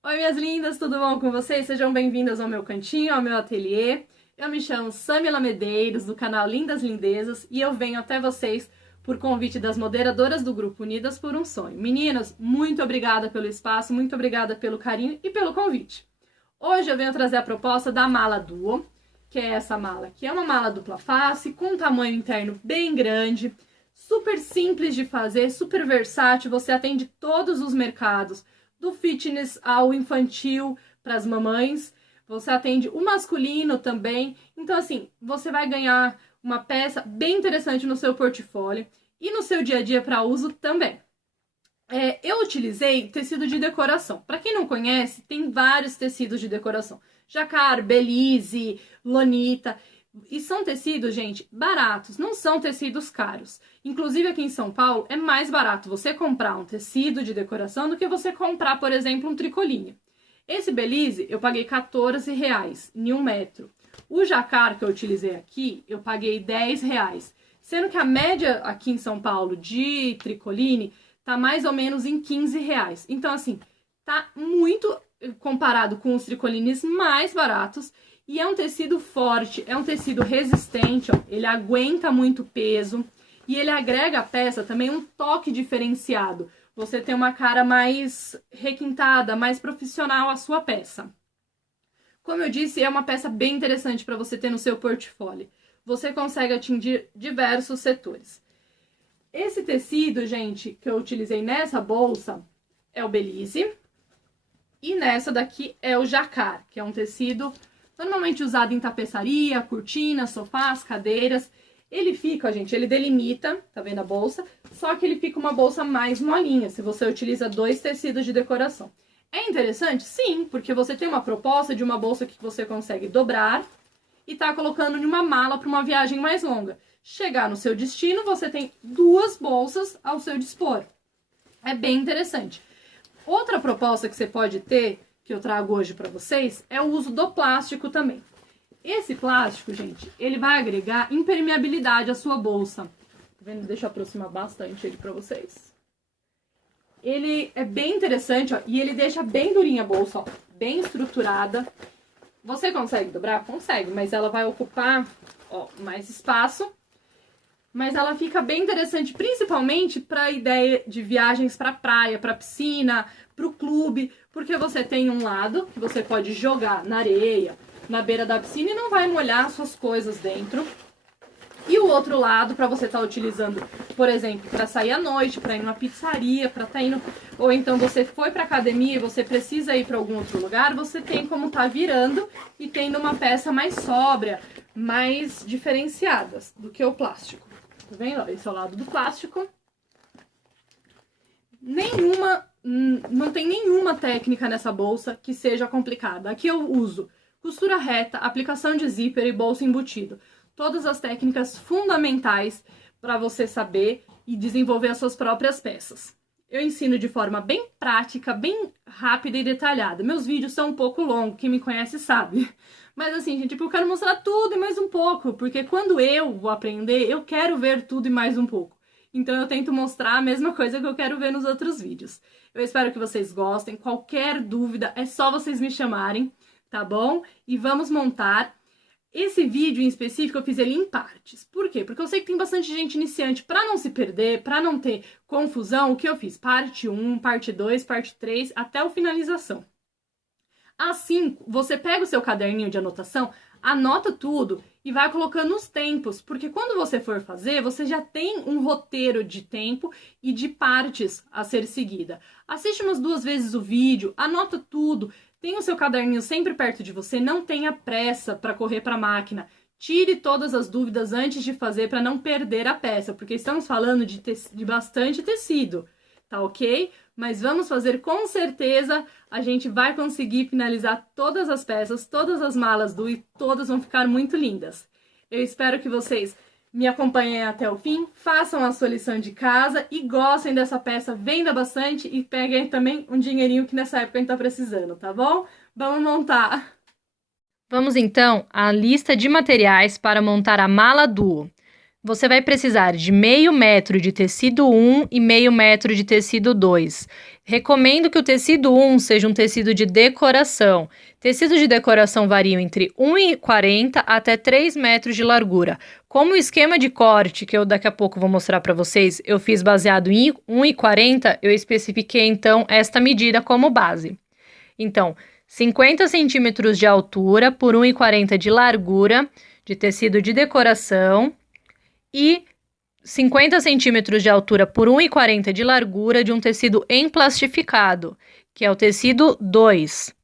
Oi, minhas lindas, tudo bom com vocês? Sejam bem-vindas ao meu cantinho, ao meu ateliê. Eu me chamo Samila Medeiros, do canal Lindas Lindezas, e eu venho até vocês por convite das moderadoras do grupo Unidas por um Sonho. Meninas, muito obrigada pelo espaço, muito obrigada pelo carinho e pelo convite. Hoje eu venho trazer a proposta da mala Duo, que é essa mala, que é uma mala dupla face, com um tamanho interno bem grande, super simples de fazer, super versátil, você atende todos os mercados, do fitness ao infantil para as mamães. Você atende o masculino também. Então, assim, você vai ganhar uma peça bem interessante no seu portfólio e no seu dia a dia para uso também. Eu utilizei tecido de decoração. Para quem não conhece, tem vários tecidos de decoração. Jacquard, Belize, Lonita. E são tecidos, gente, baratos, não são tecidos caros. Inclusive aqui em São Paulo é mais barato você comprar um tecido de decoração do que você comprar, por exemplo, um tricoline. Esse Belize eu paguei R$ 14 em 1 metro. O Jacquard que eu utilizei aqui, eu paguei R$ 10. Sendo que a média aqui em São Paulo de tricoline tá mais ou menos em R$ 15. Então, assim, tá muito comparado com os tricolines mais baratos. E é um tecido forte, é um tecido resistente, ó, ele aguenta muito peso e ele agrega à peça também um toque diferenciado. Você tem uma cara mais requintada, mais profissional à sua peça. Como eu disse, é uma peça bem interessante para você ter no seu portfólio. Você consegue atingir diversos setores. Esse tecido, gente, que eu utilizei nessa bolsa é o Belize. E nessa daqui é o Jacquard, que é um tecido normalmente usado em tapeçaria, cortinas, sofás, cadeiras. Ele fica, gente, ele delimita, tá vendo a bolsa? Só que ele fica uma bolsa mais molinha, se você utiliza 2 tecidos de decoração. É interessante? Sim, porque você tem uma proposta de uma bolsa que você consegue dobrar e tá colocando em uma mala para uma viagem mais longa. Chegar no seu destino, você tem 2 bolsas ao seu dispor. É bem interessante. Outra proposta que você pode ter, que eu trago hoje para vocês, é o uso do plástico também. Esse plástico, gente, ele vai agregar impermeabilidade à sua bolsa. Tá vendo? Deixa eu aproximar bastante ele para vocês. Ele é bem interessante, ó, e ele deixa bem durinha a bolsa, ó, bem estruturada. Você consegue dobrar? Consegue, mas ela vai ocupar, ó, mais espaço. Mas ela fica bem interessante, principalmente para a ideia de viagens para praia, para piscina, para o clube, porque você tem um lado que você pode jogar na areia, na beira da piscina e não vai molhar suas coisas dentro. E o outro lado, para você estar utilizando, por exemplo, para sair à noite, para ir numa pizzaria, para estar indo, ou então você foi para academia e você precisa ir para algum outro lugar, você tem como estar virando e tendo uma peça mais sóbria, mais diferenciada do que o plástico. Tá vendo? Esse é o lado do plástico. Não tem nenhuma técnica nessa bolsa que seja complicada. Aqui eu uso costura reta, aplicação de zíper e bolso embutido. Todas as técnicas fundamentais para você saber e desenvolver as suas próprias peças. Eu ensino de forma bem prática, bem rápida e detalhada. Meus vídeos são um pouco longos, quem me conhece sabe. Mas assim, gente, eu quero mostrar tudo e mais um pouco, porque quando eu vou aprender, eu quero ver tudo e mais um pouco. Então eu tento mostrar a mesma coisa que eu quero ver nos outros vídeos. Eu espero que vocês gostem. Qualquer dúvida, é só vocês me chamarem, tá bom? E vamos montar. Esse vídeo em específico eu fiz ele em partes. Por quê? Porque eu sei que tem bastante gente iniciante. Para não se perder, para não ter confusão, o que eu fiz? Parte 1, parte 2, parte 3, até a finalização. Assim, você pega o seu caderninho de anotação, anota tudo e vai colocando os tempos, porque quando você for fazer, você já tem um roteiro de tempo e de partes a ser seguida. Assiste umas 2 vezes o vídeo, anota tudo, tenha o seu caderninho sempre perto de você, não tenha pressa para correr para a máquina. Tire todas as dúvidas antes de fazer para não perder a peça, porque estamos falando de bastante tecido, tá ok? Mas vamos fazer com certeza, a gente vai conseguir finalizar todas as peças, todas as malas do e todas vão ficar muito lindas. Eu espero que vocês me acompanhem até o fim, façam a sua lição de casa e gostem dessa peça, venda bastante e peguem também um dinheirinho que nessa época a gente tá precisando, tá bom? Vamos montar! Vamos então à lista de materiais para montar a mala Duo. Você vai precisar de meio metro de tecido 1 e meio metro de tecido 2. Recomendo que o tecido 1 seja um tecido de decoração. Tecidos de decoração variam entre 1,40 até 3 metros de largura. Como o esquema de corte, que eu daqui a pouco vou mostrar para vocês, eu fiz baseado em 1,40, eu especifiquei então esta medida como base. Então, 50 centímetros de altura por 1,40 de largura de tecido de decoração e 50 centímetros de altura por 1,40 de largura de um tecido emplastificado, que é o tecido 2.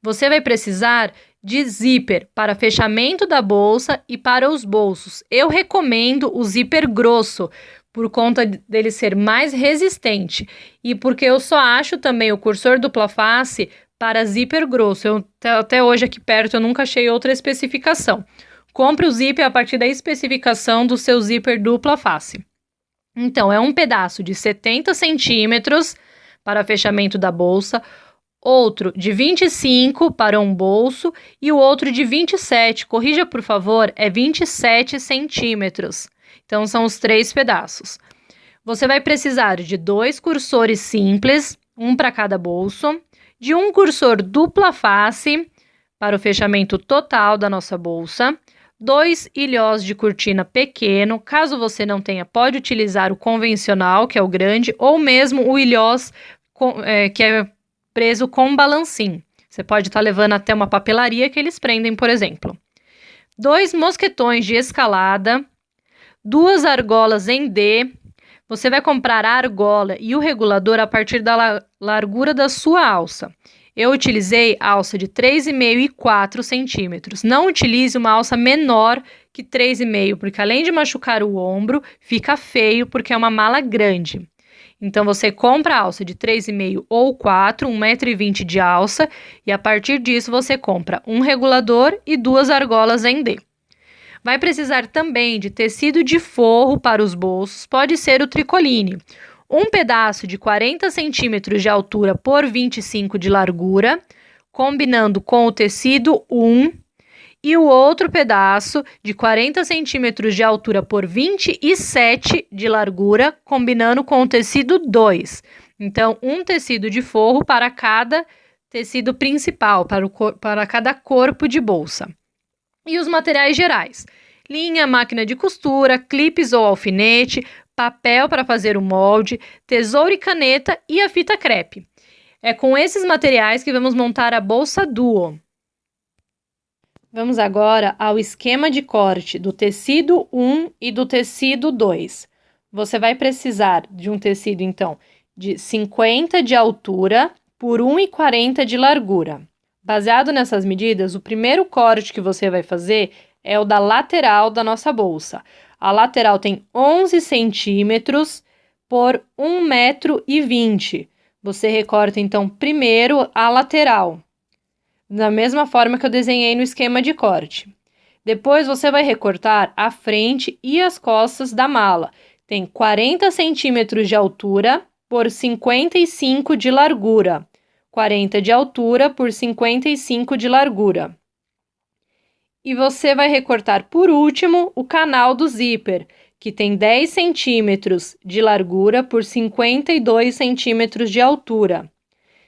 Você vai precisar de zíper para fechamento da bolsa e para os bolsos. Eu recomendo o zíper grosso, por conta dele ser mais resistente e porque eu só acho também o cursor dupla face para zíper grosso. Até hoje aqui perto eu nunca achei outra especificação. Compre o zíper a partir da especificação do seu zíper dupla face. Então, é um pedaço de 70 centímetros para fechamento da bolsa, outro de 25 para um bolso e o outro de 27, corrija por favor, é 27 centímetros. Então, são os 3 pedaços. Você vai precisar de 2 cursores simples, um para cada bolso, de um cursor dupla face para o fechamento total da nossa bolsa, 2 ilhós de cortina pequeno, caso você não tenha, pode utilizar o convencional, que é o grande, ou mesmo o ilhós que é preso com balancim. Você pode estar levando até uma papelaria que eles prendem, por exemplo. 2 mosquetões de escalada, 2 argolas em D. Você vai comprar a argola e o regulador a partir da largura da sua alça. Eu utilizei alça de 3,5 e 4 centímetros. Não utilize uma alça menor que 3,5, porque além de machucar o ombro, fica feio porque é uma mala grande. Então, você compra a alça de 3,5 ou 4, 1,20 m de alça, e a partir disso você compra um regulador e 2 argolas em D. Vai precisar também de tecido de forro para os bolsos, pode ser o tricoline. Um pedaço de 40 centímetros de altura por 25 de largura, combinando com o tecido 1, e o outro pedaço de 40 centímetros de altura por 27 de largura, combinando com o tecido 2. Então, um tecido de forro para cada tecido principal, para cada corpo de bolsa. E os materiais gerais: linha, máquina de costura, clipes ou alfinete, papel para fazer o molde, tesoura e caneta e a fita crepe. É com esses materiais que vamos montar a bolsa Duo. Vamos agora ao esquema de corte do tecido 1 e do tecido 2. Você vai precisar de um tecido, então, de 50 de altura por 1,40 de largura. Baseado nessas medidas, o primeiro corte que você vai fazer é o da lateral da nossa bolsa. A lateral tem 11 centímetros por 1,20 m. Você recorta, então, primeiro a lateral, da mesma forma que eu desenhei no esquema de corte. Depois, você vai recortar a frente e as costas da mala. Tem 40 centímetros de altura por 55 de largura. 40 de altura por 55 de largura. E você vai recortar, por último, o canal do zíper, que tem 10 centímetros de largura por 52 centímetros de altura.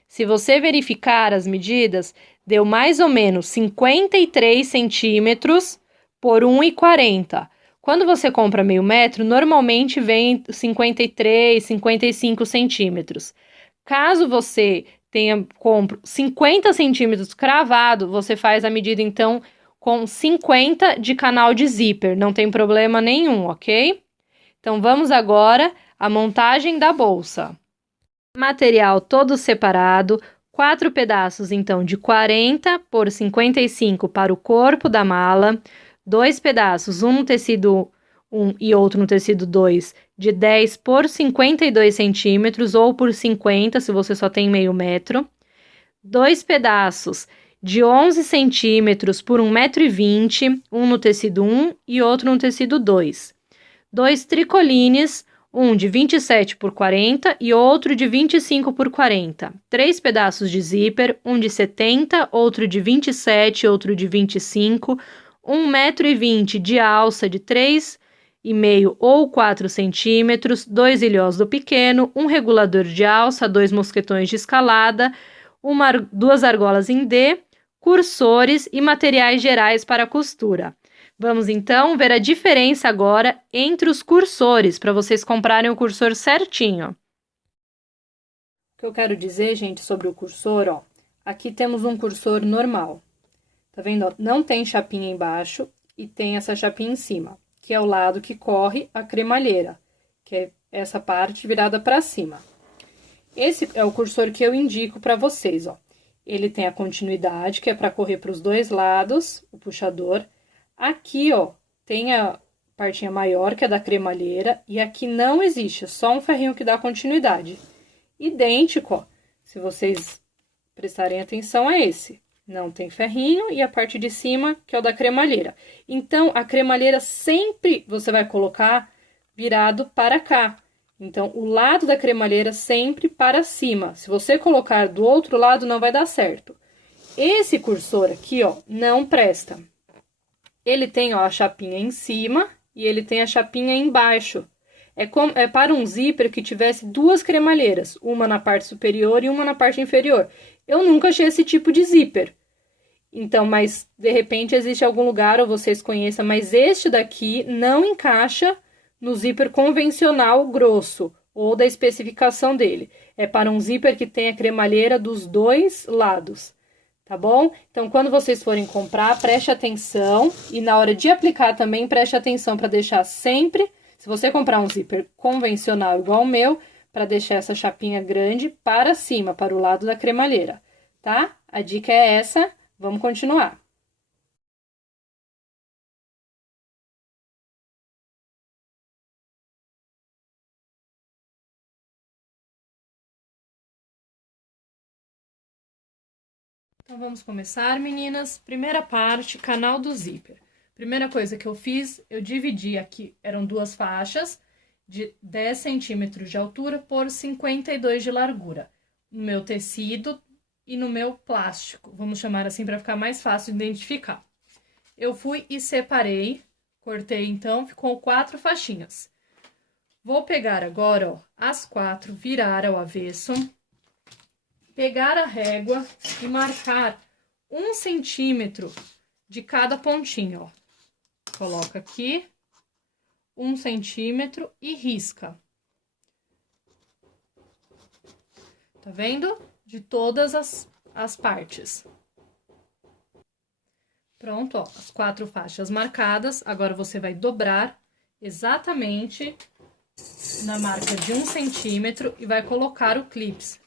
Se você verificar as medidas, deu mais ou menos 53 centímetros por 1,40. Quando você compra meio metro, normalmente vem 53, 55 centímetros. Caso você compre 50 centímetros cravado, você faz a medida, então, com 50 de canal de zíper, não tem problema nenhum, ok? Então, vamos agora à montagem da bolsa. Material todo separado, 4 pedaços, então, de 40 por 55 para o corpo da mala, 2 pedaços, um no tecido 1 e outro no tecido 2, de 10 por 52 centímetros ou por 50, se você só tem meio metro, 2 pedaços de 11 centímetros por 1,20 m, um no tecido 1 e outro no tecido 2. 2 tricolines, um de 27 por 40 e outro de 25 por 40. 3 pedaços de zíper, um de 70, outro de 27, outro de 25. 1,20 m de alça de 3 ou 4 centímetros, 2 ilhós do pequeno, um regulador de alça, 2 mosquetões de escalada, 2 argolas em D, cursores e materiais gerais para costura. Vamos então ver a diferença agora entre os cursores, para vocês comprarem o cursor certinho. O que eu quero dizer, gente, sobre o cursor, ó, aqui temos um cursor normal. Tá vendo? Ó, não tem chapinha embaixo e tem essa chapinha em cima, que é o lado que corre a cremalheira, que é essa parte virada para cima. Esse é o cursor que eu indico para vocês, ó. Ele tem a continuidade, que é para correr para os dois lados, o puxador. Aqui, ó, tem a partinha maior, que é da cremalheira, e aqui não existe, é só um ferrinho que dá continuidade. Idêntico, ó, se vocês prestarem atenção, é esse. Não tem ferrinho e a parte de cima, que é o da cremalheira. Então, a cremalheira sempre você vai colocar virado para cá. Então, o lado da cremalheira sempre para cima. Se você colocar do outro lado, não vai dar certo. Esse cursor aqui, ó, não presta. Ele tem, ó, a chapinha em cima e ele tem a chapinha embaixo. É para um zíper que tivesse 2 cremalheiras, uma na parte superior e uma na parte inferior. Eu nunca achei esse tipo de zíper. Então, mas de repente existe algum lugar ou vocês conheçam, mas este daqui não encaixa no zíper convencional grosso ou da especificação dele. É para um zíper que tem a cremalheira dos 2 lados, tá bom? Então, quando vocês forem comprar, preste atenção e na hora de aplicar também preste atenção para deixar sempre. Se você comprar um zíper convencional igual o meu, para deixar essa chapinha grande para cima, para o lado da cremalheira, tá? A dica é essa, vamos continuar. Então, vamos começar, meninas. Primeira parte, canal do zíper. Primeira coisa que eu fiz, eu dividi aqui, eram 2 faixas de 10 centímetros de altura por 52 de largura. No meu tecido e no meu plástico, vamos chamar assim para ficar mais fácil de identificar. Eu fui e separei, cortei então, ficou 4 faixinhas. Vou pegar agora, ó, as 4, virar ao avesso, pegar a régua e marcar 1 centímetro de cada pontinho, ó. Coloca aqui, 1 centímetro e risca. Tá vendo? De todas as partes. Pronto, ó, as 4 faixas marcadas. Agora, você vai dobrar exatamente na marca de 1 centímetro e vai colocar o clips,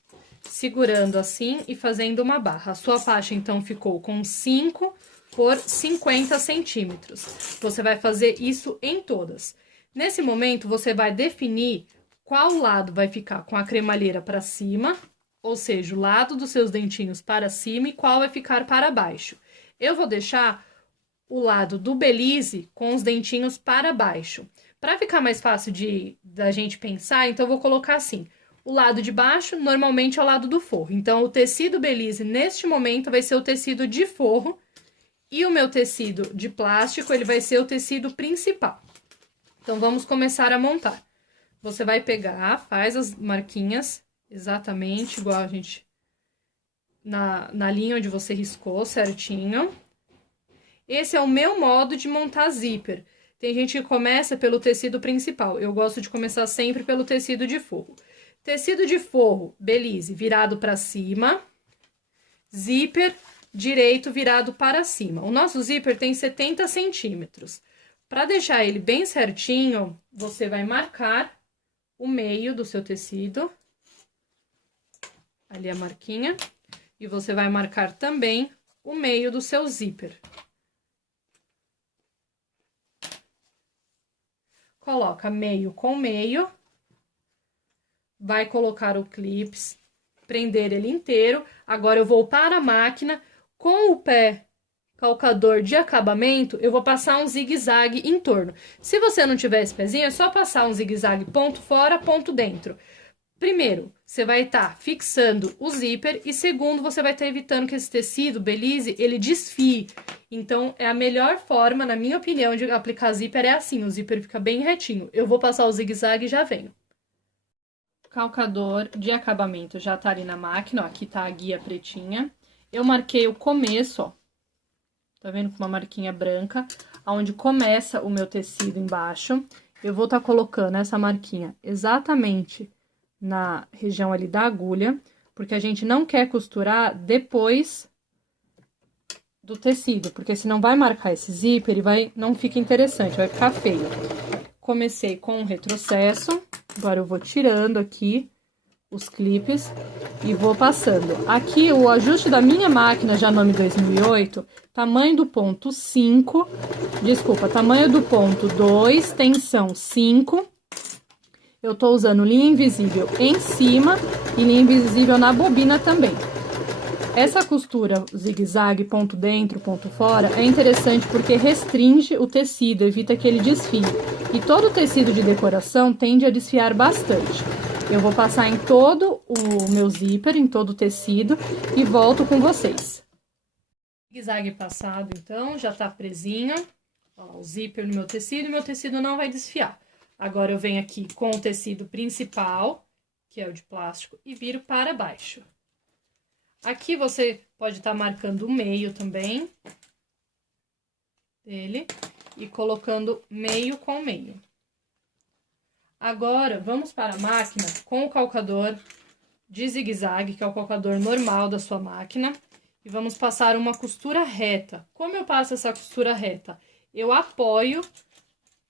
segurando assim e fazendo uma barra. A sua faixa, então, ficou com 5 por 50 centímetros. Você vai fazer isso em todas. Nesse momento, você vai definir qual lado vai ficar com a cremalheira para cima, ou seja, o lado dos seus dentinhos para cima, e qual vai ficar para baixo. Eu vou deixar o lado do belize com os dentinhos para baixo. Para ficar mais fácil da gente pensar, então eu vou colocar assim: o lado de baixo normalmente é o lado do forro. Então, o tecido belize neste momento vai ser o tecido de forro e o meu tecido de plástico, ele vai ser o tecido principal. Então, vamos começar a montar. Você vai pegar, faz as marquinhas exatamente igual a gente na linha onde você riscou certinho. Esse é o meu modo de montar zíper. Tem gente que começa pelo tecido principal. Eu gosto de começar sempre pelo tecido de forro. Tecido de forro, belize, virado para cima. Zíper direito virado para cima. O nosso zíper tem 70 centímetros. Para deixar ele bem certinho, você vai marcar o meio do seu tecido. Ali a marquinha. E você vai marcar também o meio do seu zíper. Coloca meio com meio. Vai colocar o clips, prender ele inteiro. Agora, eu vou para a máquina. Com o pé calcador de acabamento, eu vou passar um zigue-zague em torno. Se você não tiver esse pezinho, é só passar um zigue-zague ponto fora, ponto dentro. Primeiro, você vai estar fixando o zíper e segundo, você vai estar evitando que esse tecido, belize, ele desfie Então, é a melhor forma, na minha opinião, de aplicar zíper é assim, o zíper fica bem retinho. Eu vou passar o zigue-zague e já venho. O calcador de acabamento já tá ali na máquina, ó, aqui tá a guia pretinha. Eu marquei o começo, ó, tá vendo, com uma marquinha branca, onde começa o meu tecido embaixo. Eu vou estar colocando essa marquinha exatamente na região ali da agulha, porque a gente não quer costurar depois do tecido, porque senão vai marcar esse zíper e não fica interessante, vai ficar feio. Comecei com um retrocesso, agora eu vou tirando aqui os clipes e vou passando. Aqui o ajuste da minha máquina Janome 2008, tamanho do ponto 5, desculpa, tamanho do ponto 2, tensão 5. Eu tô usando linha invisível em cima e linha invisível na bobina também. Essa costura zigue-zague, ponto dentro, ponto fora, é interessante porque restringe o tecido, evita que ele desfie. E todo tecido de decoração tende a desfiar bastante. Eu vou passar em todo o meu zíper, em todo o tecido, e volto com vocês. Zigue-zague passado, então, já tá presinho. Ó, o zíper no meu tecido não vai desfiar. Agora, eu venho aqui com o tecido principal, que é o de plástico, e viro para baixo. Aqui você pode estar marcando o meio também dele e colocando meio com meio. Agora, vamos para a máquina com o calcador de zigue-zague, que é o calcador normal da sua máquina, e vamos passar uma costura reta. Como eu passo essa costura reta? Eu apoio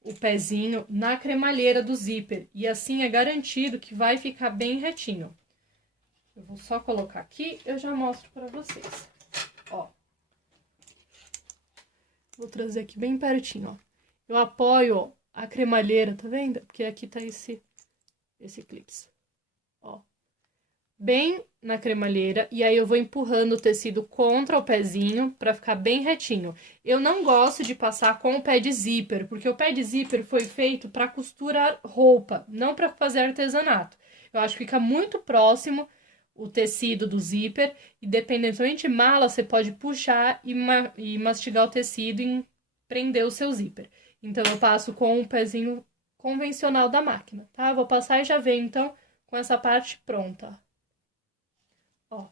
o pezinho na cremalheira do zíper, e assim é garantido que vai ficar bem retinho. Eu vou só colocar aqui, eu já mostro pra vocês. Ó. Vou trazer aqui bem pertinho, ó. Eu apoio, ó, a cremalheira, tá vendo? Porque aqui tá esse clips. Ó. Bem na cremalheira, e aí eu vou empurrando o tecido contra o pezinho pra ficar bem retinho. Eu não gosto de passar com o pé de zíper, porque o pé de zíper foi feito pra costurar roupa, não pra fazer artesanato. Eu acho que fica muito próximo o tecido do zíper, e dependendo de mala, você pode puxar e mastigar o tecido e prender o seu zíper. Então, eu passo com o pezinho convencional da máquina, tá? Vou passar e já venho, então, com essa parte pronta. Ó,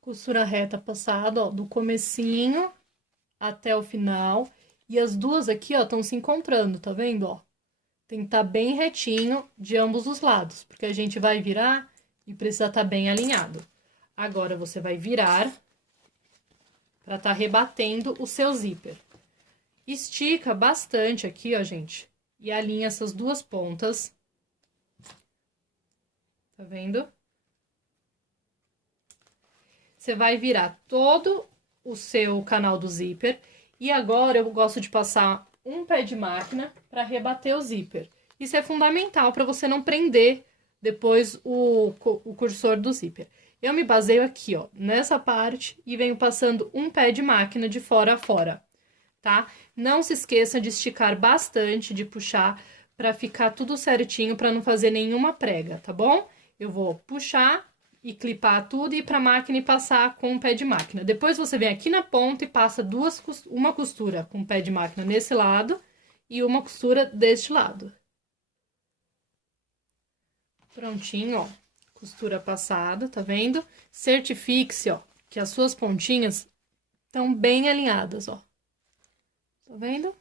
costura reta passada, ó, do comecinho até o final. E as duas aqui, ó, estão se encontrando, tá vendo, ó? Tem que estar bem retinho de ambos os lados, porque a gente vai virar e precisa estar bem alinhado. Agora, você vai virar para estar rebatendo o seu zíper. Estica bastante aqui, ó, gente, e alinha essas duas pontas. Tá vendo? Você vai virar todo o seu canal do zíper. E agora, eu gosto de passar um pé de máquina para rebater o zíper. Isso é fundamental para você não prender depois o cursor do zíper. Eu me baseio aqui, ó, nessa parte e venho passando um pé de máquina de fora a fora, tá? Não se esqueça de esticar bastante, de puxar para ficar tudo certinho, para não fazer nenhuma prega, tá bom? Eu vou puxar e clipar tudo e ir para a máquina e passar com o pé de máquina. Depois você vem aqui na ponta e passa uma costura com o pé de máquina nesse lado e uma costura deste lado. Prontinho, ó, costura passada, tá vendo? Certifique-se, ó, que as suas pontinhas estão bem alinhadas, ó. Tá vendo?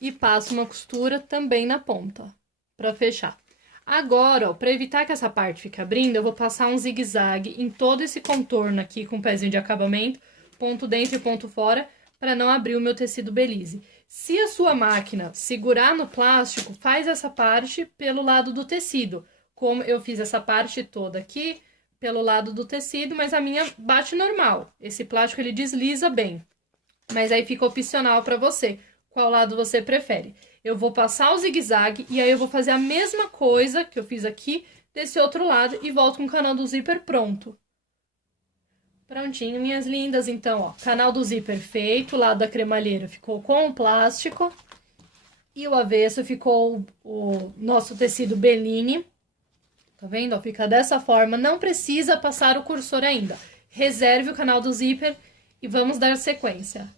E passo uma costura também na ponta, pra fechar. Agora, ó, pra evitar que essa parte fique abrindo, eu vou passar um zigue-zague em todo esse contorno aqui com o pezinho de acabamento, ponto dentro e ponto fora, pra não abrir o meu tecido belize. Se a sua máquina segurar no plástico, faz essa parte pelo lado do tecido. Como eu fiz essa parte toda aqui, pelo lado do tecido, mas a minha bate normal. Esse plástico, ele desliza bem. Mas aí fica opcional pra você, qual lado você prefere. Eu vou passar o zigue-zague e aí eu vou fazer a mesma coisa que eu fiz aqui, desse outro lado, e volto com o canal do zíper pronto. Prontinho, minhas lindas. Então, ó, canal do zíper feito, o lado da cremalheira ficou com o plástico e o avesso ficou o nosso tecido Bellini. Tá vendo? Ó, fica dessa forma, não precisa passar o cursor ainda. Reserve o canal do zíper e vamos dar sequência.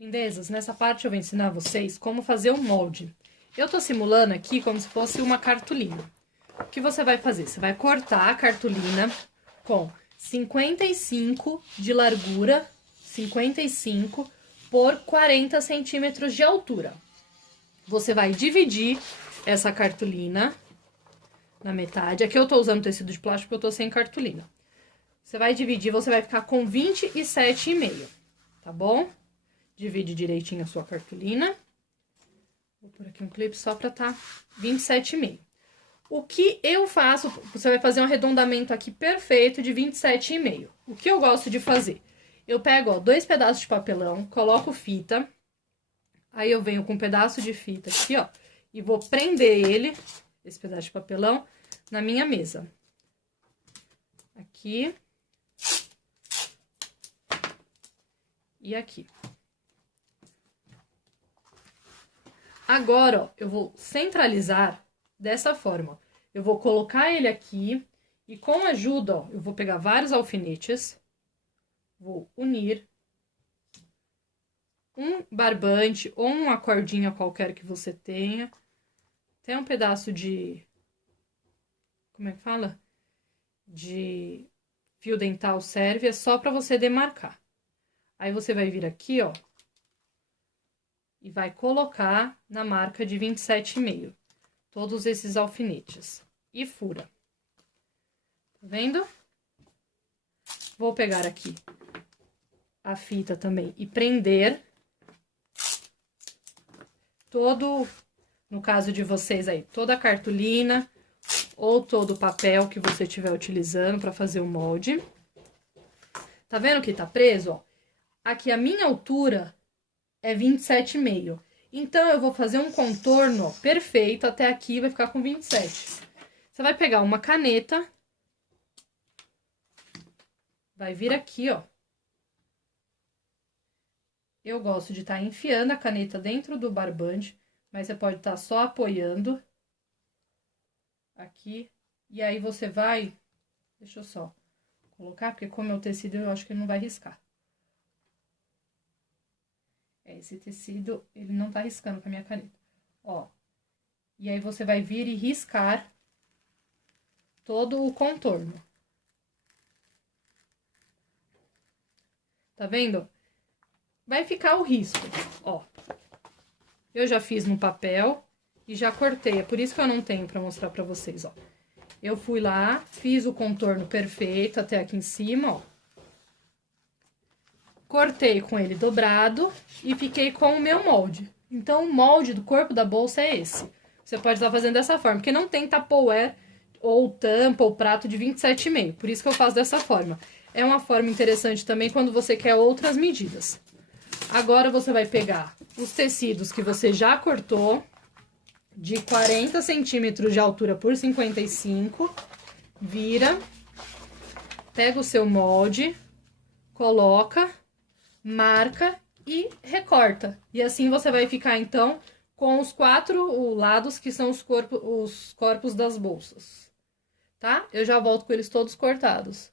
Lindezas, nessa parte eu vou ensinar vocês como fazer um molde. Eu tô simulando aqui como se fosse uma cartolina. O que você vai fazer? Você vai cortar a cartolina com 55 de largura, 55 por 40 centímetros de altura. Você vai dividir essa cartolina na metade. Aqui eu tô usando tecido de plástico porque eu tô sem cartolina. Você vai dividir, você vai ficar com 27,5, tá bom? Divide direitinho a sua cartolina. Vou pôr aqui um clipe só pra tá 27,5. O que eu faço, você vai fazer um arredondamento aqui perfeito de 27,5. O que eu gosto de fazer? Eu pego, ó, 2 pedaços de papelão, coloco fita. Aí eu venho com um pedaço de fita aqui, ó, e vou prender ele, esse pedaço de papelão, na minha mesa. Aqui. E aqui. Agora, ó, eu vou centralizar dessa forma. Eu vou colocar ele aqui e com a ajuda, ó, eu vou pegar vários alfinetes, vou unir um barbante ou uma cordinha qualquer que você tenha. Até um pedaço de... como é que fala? De fio dental serve, é só pra você demarcar. Aí você vai vir aqui, ó, e vai colocar na marca de 27,5. Todos esses alfinetes. E fura. Tá vendo? Vou pegar aqui a fita também e prender todo, no caso de vocês aí, toda a cartolina ou todo o papel que você estiver utilizando para fazer o molde. Tá vendo que tá preso, ó? Aqui a minha altura é 27,5. Então, eu vou fazer um contorno, ó, perfeito, até aqui vai ficar com 27. Você vai pegar uma caneta, vai vir aqui, ó. Eu gosto de estar enfiando a caneta dentro do barbante, mas você pode estar só apoiando aqui. E aí, você vai... deixa eu só colocar, porque como é o tecido, eu acho que ele não vai riscar. Esse tecido, ele não tá riscando com a minha caneta. Ó. E aí, você vai vir e riscar todo o contorno. Tá vendo? Vai ficar o risco, ó. Eu já fiz no papel e já cortei. É por isso que eu não tenho pra mostrar pra vocês, ó. Eu fui lá, fiz o contorno perfeito até aqui em cima, ó. Cortei com ele dobrado e fiquei com o meu molde. Então, o molde do corpo da bolsa é esse. Você pode estar fazendo dessa forma, porque não tem Tupperware ou tampa ou prato de 27,5. Por isso que eu faço dessa forma. É uma forma interessante também quando você quer outras medidas. Agora, você vai pegar os tecidos que você já cortou, de 40 centímetros de altura por 55, vira, pega o seu molde, coloca... marca e recorta. E assim você vai ficar, então, com os 4 lados que são os corpos das bolsas. Tá? Eu já volto com eles todos cortados.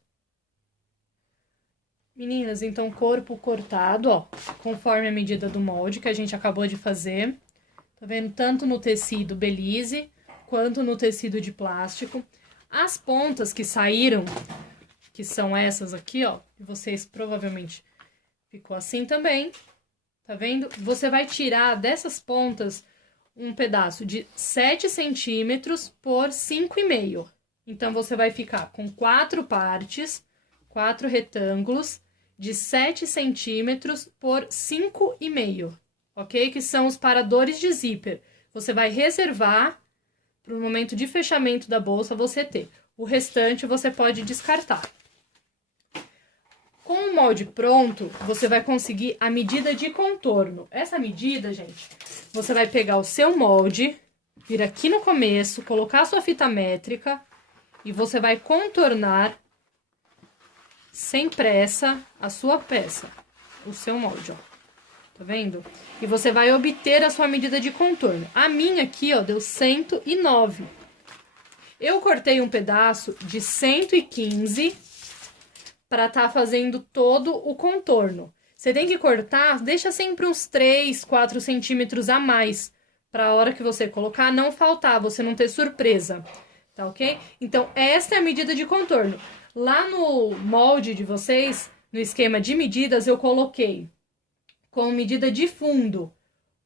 Meninas, então, corpo cortado, ó, conforme a medida do molde que a gente acabou de fazer. Tá vendo? Tanto no tecido Belize, quanto no tecido de plástico. As pontas que saíram, que são essas aqui, ó, que vocês provavelmente... ficou assim também, tá vendo? Você vai tirar dessas pontas um pedaço de 7 centímetros por 5,5. Então, você vai ficar com 4 partes, 4 retângulos de 7 centímetros por 5,5, ok? Que são os paradores de zíper. Você vai reservar para o momento de fechamento da bolsa você ter. O restante você pode descartar. Com o molde pronto, você vai conseguir a medida de contorno. Essa medida, gente, você vai pegar o seu molde, vir aqui no começo, colocar a sua fita métrica e você vai contornar sem pressa a sua peça, o seu molde, ó. Tá vendo? E você vai obter a sua medida de contorno. A minha aqui, ó, deu 109. Eu cortei um pedaço de 115 para tá fazendo todo o contorno. Você tem que cortar, deixa sempre uns 3, 4 centímetros a mais, para a hora que você colocar não faltar, você não ter surpresa, tá ok? Então, esta é a medida de contorno. Lá no molde de vocês, no esquema de medidas, eu coloquei com medida de fundo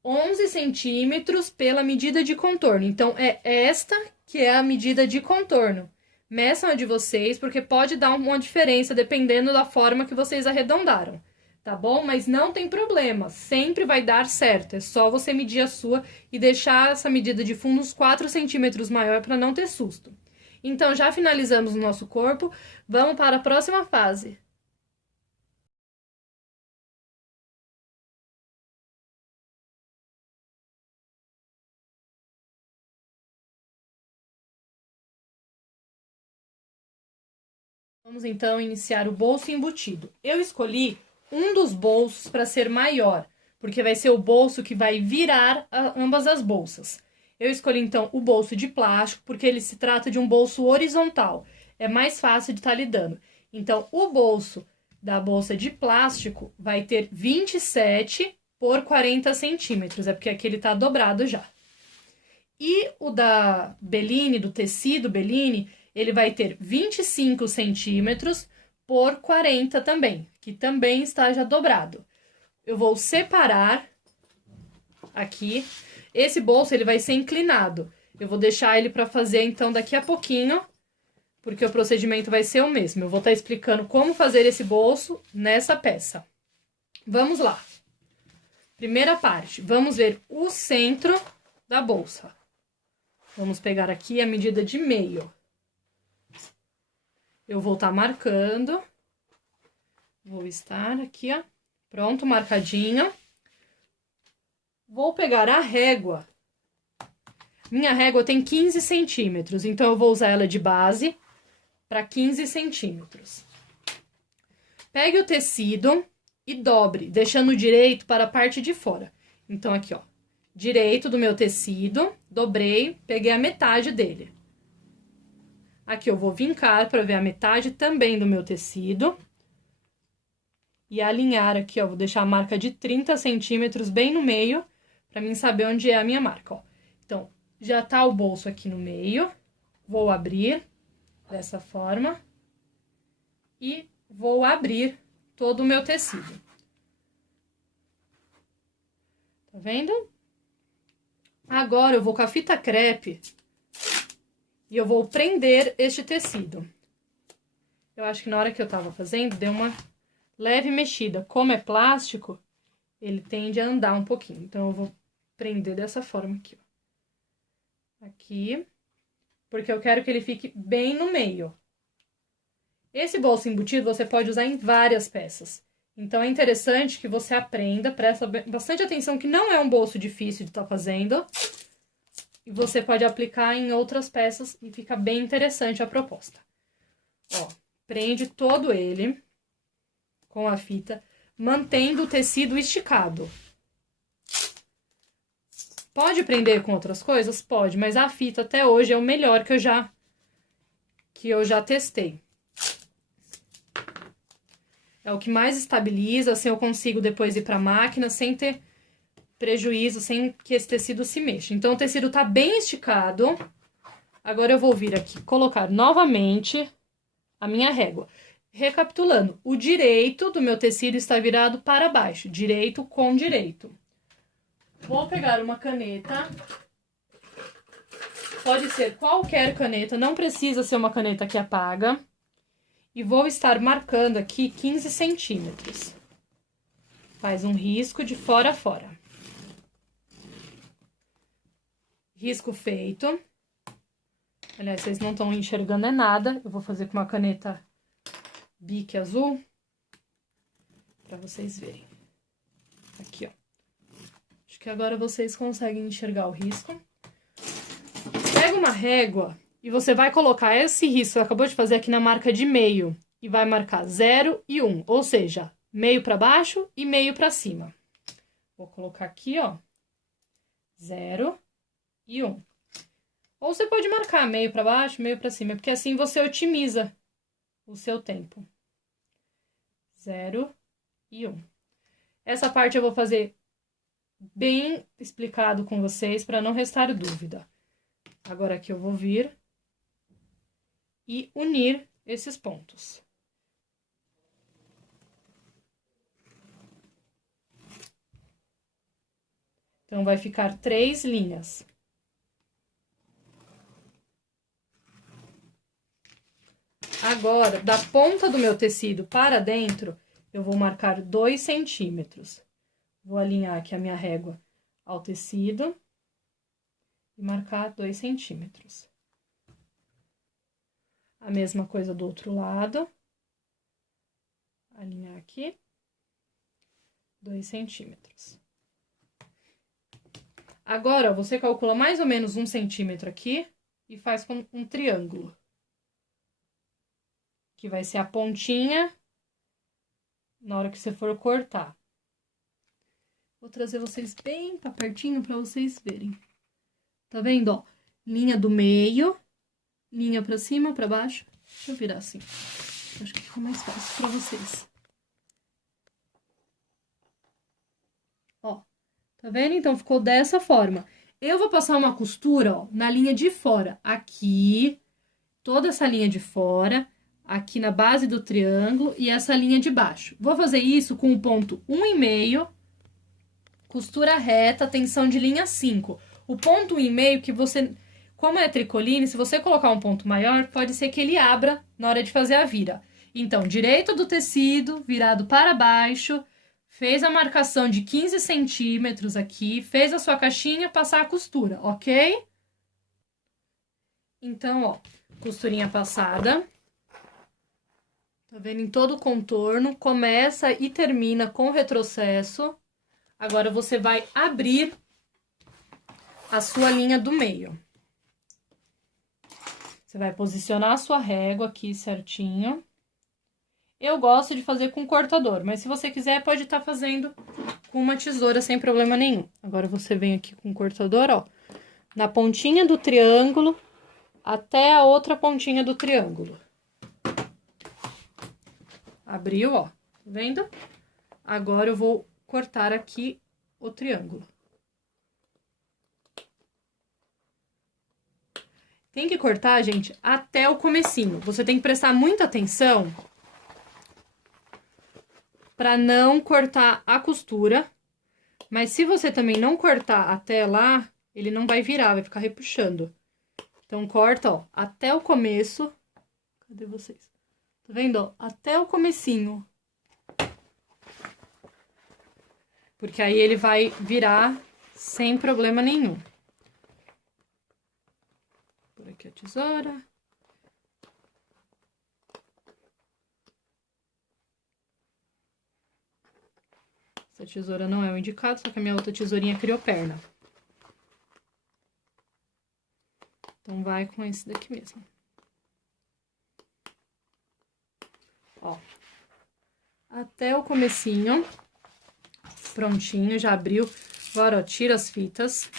11 centímetros pela medida de contorno. Então, é esta que é a medida de contorno. Meçam a de vocês, porque pode dar uma diferença dependendo da forma que vocês arredondaram, tá bom? Mas não tem problema, sempre vai dar certo. É só você medir a sua e deixar essa medida de fundo uns 4 centímetros maior para não ter susto. Então, já finalizamos o nosso corpo, vamos para a próxima fase. Vamos então iniciar o bolso embutido. Eu escolhi um dos bolsos para ser maior, porque vai ser o bolso que vai virar ambas as bolsas. Eu escolhi então o bolso de plástico, porque ele se trata de um bolso horizontal. É mais fácil de estar lidando. Então, o bolso da bolsa de plástico vai ter 27 por 40 centímetros, é porque aqui ele está dobrado já. E o da Bellini, do tecido Bellini, ele vai ter 25 centímetros por 40 também, que também está já dobrado. Eu vou separar aqui. Esse bolso, ele vai ser inclinado. Eu vou deixar ele para fazer, então, daqui a pouquinho, porque o procedimento vai ser o mesmo. Eu vou estar explicando como fazer esse bolso nessa peça. Vamos lá. Primeira parte, vamos ver o centro da bolsa. Vamos pegar aqui a medida de meio. Eu vou estar marcando. Vou estar aqui, ó. Pronto, marcadinho. Vou pegar a régua. Minha régua tem 15 centímetros, então eu vou usar ela de base para 15 centímetros. Pegue o tecido e dobre, deixando o direito para a parte de fora. Então, aqui, ó. Direito do meu tecido, dobrei, peguei a metade dele. Aqui eu vou vincar para ver a metade também do meu tecido. E alinhar aqui, ó, vou deixar a marca de 30 centímetros bem no meio, para mim saber onde é a minha marca, ó. Então, já tá o bolso aqui no meio, vou abrir dessa forma e vou abrir todo o meu tecido. Tá vendo? Agora, eu vou com a fita crepe e eu vou prender este tecido. Eu acho que na hora que eu tava fazendo, deu uma leve mexida. Como é plástico, ele tende a andar um pouquinho. Então, eu vou prender dessa forma aqui, ó. Aqui, porque eu quero que ele fique bem no meio. Esse bolso embutido você pode usar em várias peças. Então, é interessante que você aprenda, presta bastante atenção que não é um bolso difícil de estar fazendo. E você pode aplicar em outras peças e fica bem interessante a proposta. Ó, prende todo ele com a fita, mantendo o tecido esticado. Pode prender com outras coisas? Pode, mas a fita até hoje é o melhor que eu já testei. É o que mais estabiliza, assim eu consigo depois ir para a máquina sem ter prejuízo, sem que esse tecido se mexa. Então, o tecido tá bem esticado. Agora, eu vou vir aqui, colocar novamente a minha régua. Recapitulando, o direito do meu tecido está virado para baixo, direito com direito. Vou pegar uma caneta. Pode ser qualquer caneta, não precisa ser uma caneta que apaga. E vou estar marcando aqui 15 centímetros. Faz um risco de fora a fora. Risco feito. Aliás, vocês não estão enxergando é nada. Eu vou fazer com uma caneta Bic azul. Pra vocês verem. Aqui, ó. Acho que agora vocês conseguem enxergar o risco. Pega uma régua e você vai colocar esse risco que você acabou de fazer aqui na marca de meio. E vai marcar 0 e 1. Ou seja, meio pra baixo e meio pra cima. Vou colocar aqui, ó. 0 e 1. Ou você pode marcar meio pra baixo, meio pra cima. Porque assim você otimiza o seu tempo. 0 e 1. Essa parte eu vou fazer bem explicado com vocês para não restar dúvida. Agora aqui eu vou vir e unir esses pontos. Então, vai ficar 3 linhas. Agora, da ponta do meu tecido para dentro, eu vou marcar 2 centímetros. Vou alinhar aqui a minha régua ao tecido e marcar 2 centímetros. A mesma coisa do outro lado. Alinhar aqui, 2 centímetros. Agora, você calcula mais ou menos 1 centímetro aqui e faz com um triângulo. Que vai ser a pontinha na hora que você for cortar. Vou trazer vocês bem pra pertinho pra vocês verem. Tá vendo, ó? Linha do meio, linha pra cima, pra baixo. Deixa eu virar assim. Acho que fica mais fácil pra vocês. Ó, tá vendo? Então, ficou dessa forma. Eu vou passar uma costura, ó, na linha de fora. Aqui, toda essa linha de fora, aqui na base do triângulo e essa linha de baixo. Vou fazer isso com o ponto 1,5, costura reta, tensão de linha 5. O ponto 1,5 que você, como é tricoline, se você colocar um ponto maior, pode ser que ele abra na hora de fazer a vira. Então, direito do tecido, virado para baixo, fez a marcação de 15 centímetros aqui, fez a sua caixinha, passar a costura, ok? Então, ó, costurinha passada. Tá vendo? Em todo o contorno, começa e termina com retrocesso. Agora, você vai abrir a sua linha do meio. Você vai posicionar a sua régua aqui certinho. Eu gosto de fazer com cortador, mas se você quiser, pode estar fazendo com uma tesoura sem problema nenhum. Agora, você vem aqui com o cortador, ó, na pontinha do triângulo até a outra pontinha do triângulo. Abriu, ó, tá vendo? Agora, eu vou cortar aqui o triângulo. Tem que cortar, gente, até o comecinho. Você tem que prestar muita atenção para não cortar a costura. Mas se você também não cortar até lá, ele não vai virar, vai ficar repuxando. Então, corta, ó, até o começo. Cadê vocês? Tá vendo, ó? Até o comecinho. Porque aí ele vai virar sem problema nenhum. Por aqui a tesoura. Essa tesoura não é o indicado, só que a minha outra tesourinha criou perna. Então, vai com esse daqui mesmo. Ó. Até o comecinho. Prontinho, já abriu. Agora, ó, tira as fitas.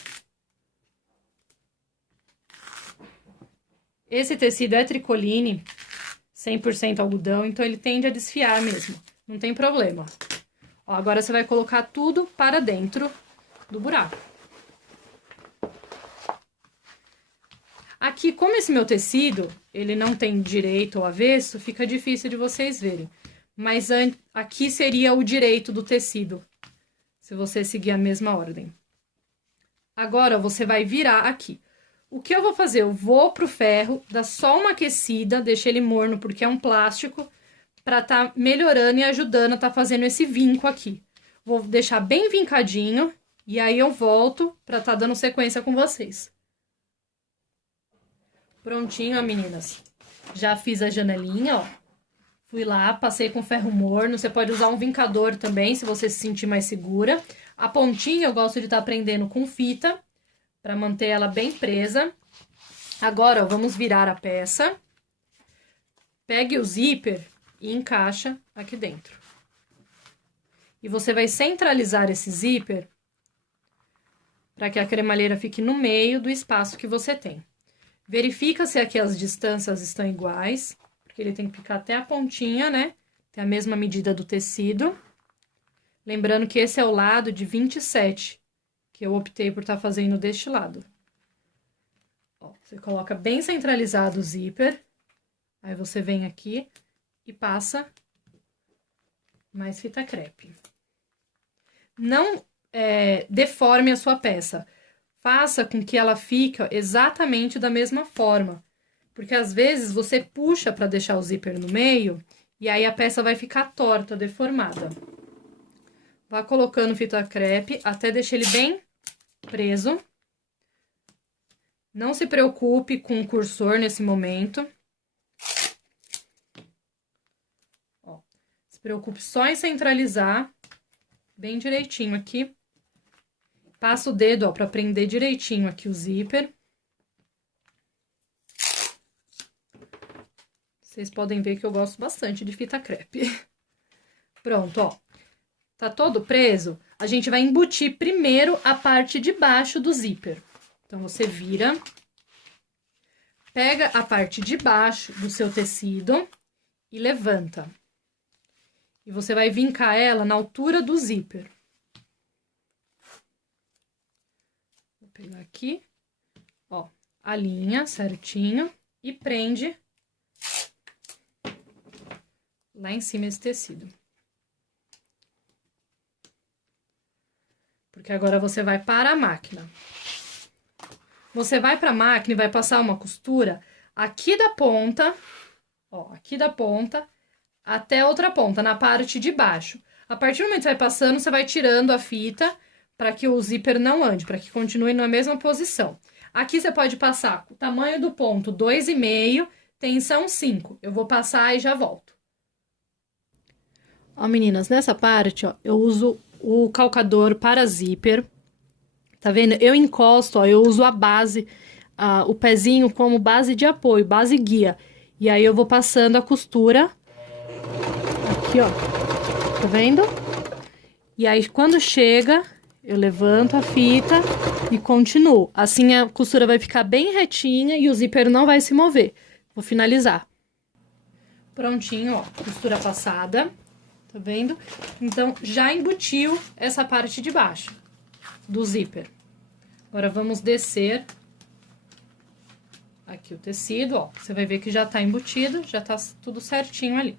Esse tecido é tricoline, 100% algodão, então ele tende a desfiar mesmo. Não tem problema. Ó, agora, você vai colocar tudo para dentro do buraco. Aqui, como esse meu tecido, ele não tem direito ou avesso, fica difícil de vocês verem. Mas aqui seria o direito do tecido, se você seguir a mesma ordem. Agora, você vai virar aqui. O que eu vou fazer? Eu vou pro ferro, dar só uma aquecida, deixar ele morno, porque é um plástico, pra tá melhorando e ajudando a tá fazendo esse vinco aqui. Vou deixar bem vincadinho, e aí eu volto pra tá dando sequência com vocês. Prontinho, ó, meninas. Já fiz a janelinha, ó. Fui lá, passei com ferro morno. Você pode usar um vincador também, se você se sentir mais segura. A pontinha eu gosto de estar prendendo com fita, para manter ela bem presa. Agora, ó, vamos virar a peça. Pegue o zíper e encaixa aqui dentro. E você vai centralizar esse zíper para que a cremalheira fique no meio do espaço que você tem. Verifica se aqui as distâncias estão iguais, porque ele tem que ficar até a pontinha, né? Tem a mesma medida do tecido. Lembrando que esse é o lado de 27, que eu optei por estar fazendo deste lado. Ó, você coloca bem centralizado o zíper, aí você vem aqui e passa mais fita crepe. Não deforme a sua peça. Faça com que ela fique exatamente da mesma forma. Porque às vezes você puxa para deixar o zíper no meio e aí a peça vai ficar torta, deformada. Vá colocando fita crepe até deixar ele bem preso. Não se preocupe com o cursor nesse momento. Ó, se preocupe só em centralizar bem direitinho aqui. Passa o dedo, ó, para prender direitinho aqui o zíper. Vocês podem ver que eu gosto bastante de fita crepe. Pronto, ó. Tá todo preso? A gente vai embutir primeiro a parte de baixo do zíper. Então, você vira, pega a parte de baixo do seu tecido e levanta. E você vai vincar ela na altura do zíper. Vou pegar aqui, ó, a linha certinho e prende lá em cima esse tecido. Porque agora você vai para a máquina. Você vai para a máquina e vai passar uma costura aqui da ponta, ó, aqui da ponta, até a outra ponta, na parte de baixo. A partir do momento que você vai passando, você vai tirando a fita para que o zíper não ande, para que continue na mesma posição. Aqui você pode passar o tamanho do ponto 2,5, tensão 5. Eu vou passar e já volto. Ó, meninas, nessa parte, ó, eu uso o calcador para zíper. Tá vendo? Eu encosto, ó, eu uso a base, o pezinho como base de apoio, base guia. E aí eu vou passando a costura aqui, ó. Tá vendo? E aí quando chega, eu levanto a fita e continuo. Assim a costura vai ficar bem retinha e o zíper não vai se mover. Vou finalizar. Prontinho, ó, costura passada. Tá vendo? Então, já embutiu essa parte de baixo do zíper. Agora, vamos descer aqui o tecido, ó. Você vai ver que já tá embutido, já tá tudo certinho ali.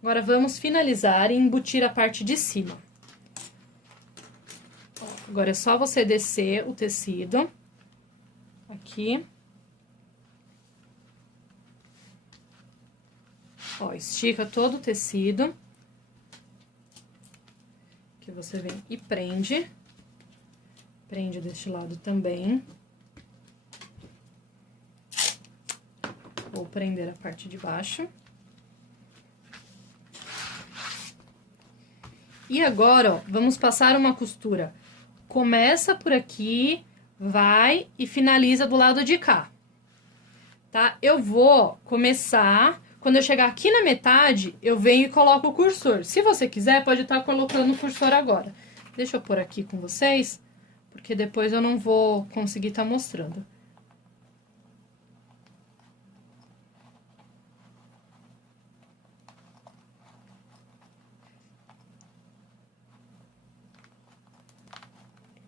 Agora, vamos finalizar e embutir a parte de cima. Ó, agora, é só você descer o tecido aqui. Ó, estica todo o tecido. Que você vem e prende. Prende deste lado também. Vou prender a parte de baixo. E agora, ó, vamos passar uma costura. Começa por aqui, vai e finaliza do lado de cá. Tá? Eu vou começar... Quando eu chegar aqui na metade, eu venho e coloco o cursor. Se você quiser, pode estar colocando o cursor agora. Deixa eu pôr aqui com vocês, porque depois eu não vou conseguir estar mostrando.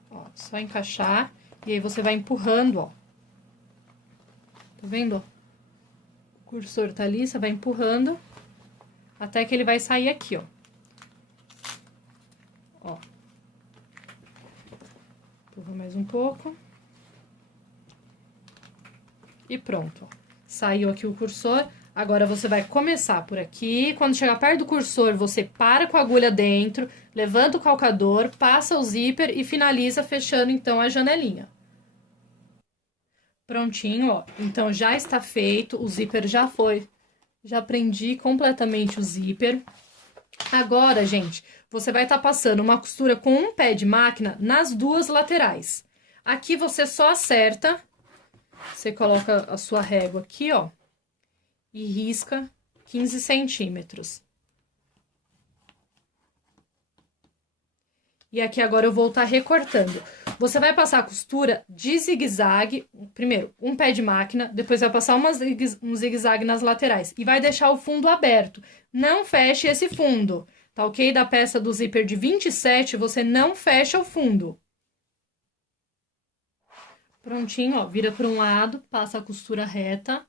Ó, só encaixar e aí você vai empurrando, ó. Tá vendo? O cursor tá ali, você vai empurrando até que ele vai sair aqui, ó. Ó. Empurra mais um pouco. E pronto, ó. Saiu aqui o cursor. Agora, você vai começar por aqui. Quando chegar perto do cursor, você para com a agulha dentro, levanta o calcador, passa o zíper e finaliza fechando, então, a janelinha. Prontinho, ó. Então, já está feito, o zíper já foi. Já prendi completamente o zíper. Agora, gente, você vai estar passando uma costura com um pé de máquina nas duas laterais. Aqui você só acerta, você coloca a sua régua aqui, ó, e risca 15 centímetros. E aqui agora eu vou estar recortando. Você vai passar a costura de zigue-zague, primeiro um pé de máquina, depois vai passar um zigue-zague nas laterais e vai deixar o fundo aberto. Não feche esse fundo, Tá ok? Da peça do zíper de 27, você não fecha o fundo. Prontinho, ó, vira para um lado, passa a costura reta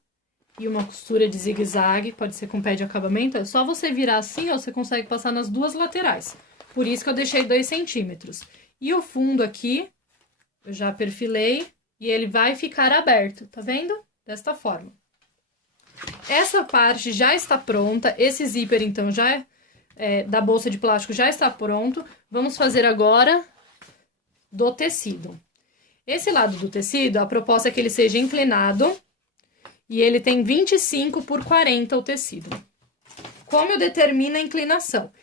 e uma costura de zigue-zague, pode ser com pé de acabamento, é só você virar assim, ó, você consegue passar nas duas laterais. Por isso que eu deixei 2 centímetros. E o fundo aqui, eu já perfilei e ele vai ficar aberto, tá vendo? Desta forma. Essa parte já está pronta, esse zíper, então, já da bolsa de plástico já está pronto. Vamos fazer agora do tecido. Esse lado do tecido, a proposta é que ele seja inclinado e ele tem 25 por 40 o tecido. Como eu determino a inclinação?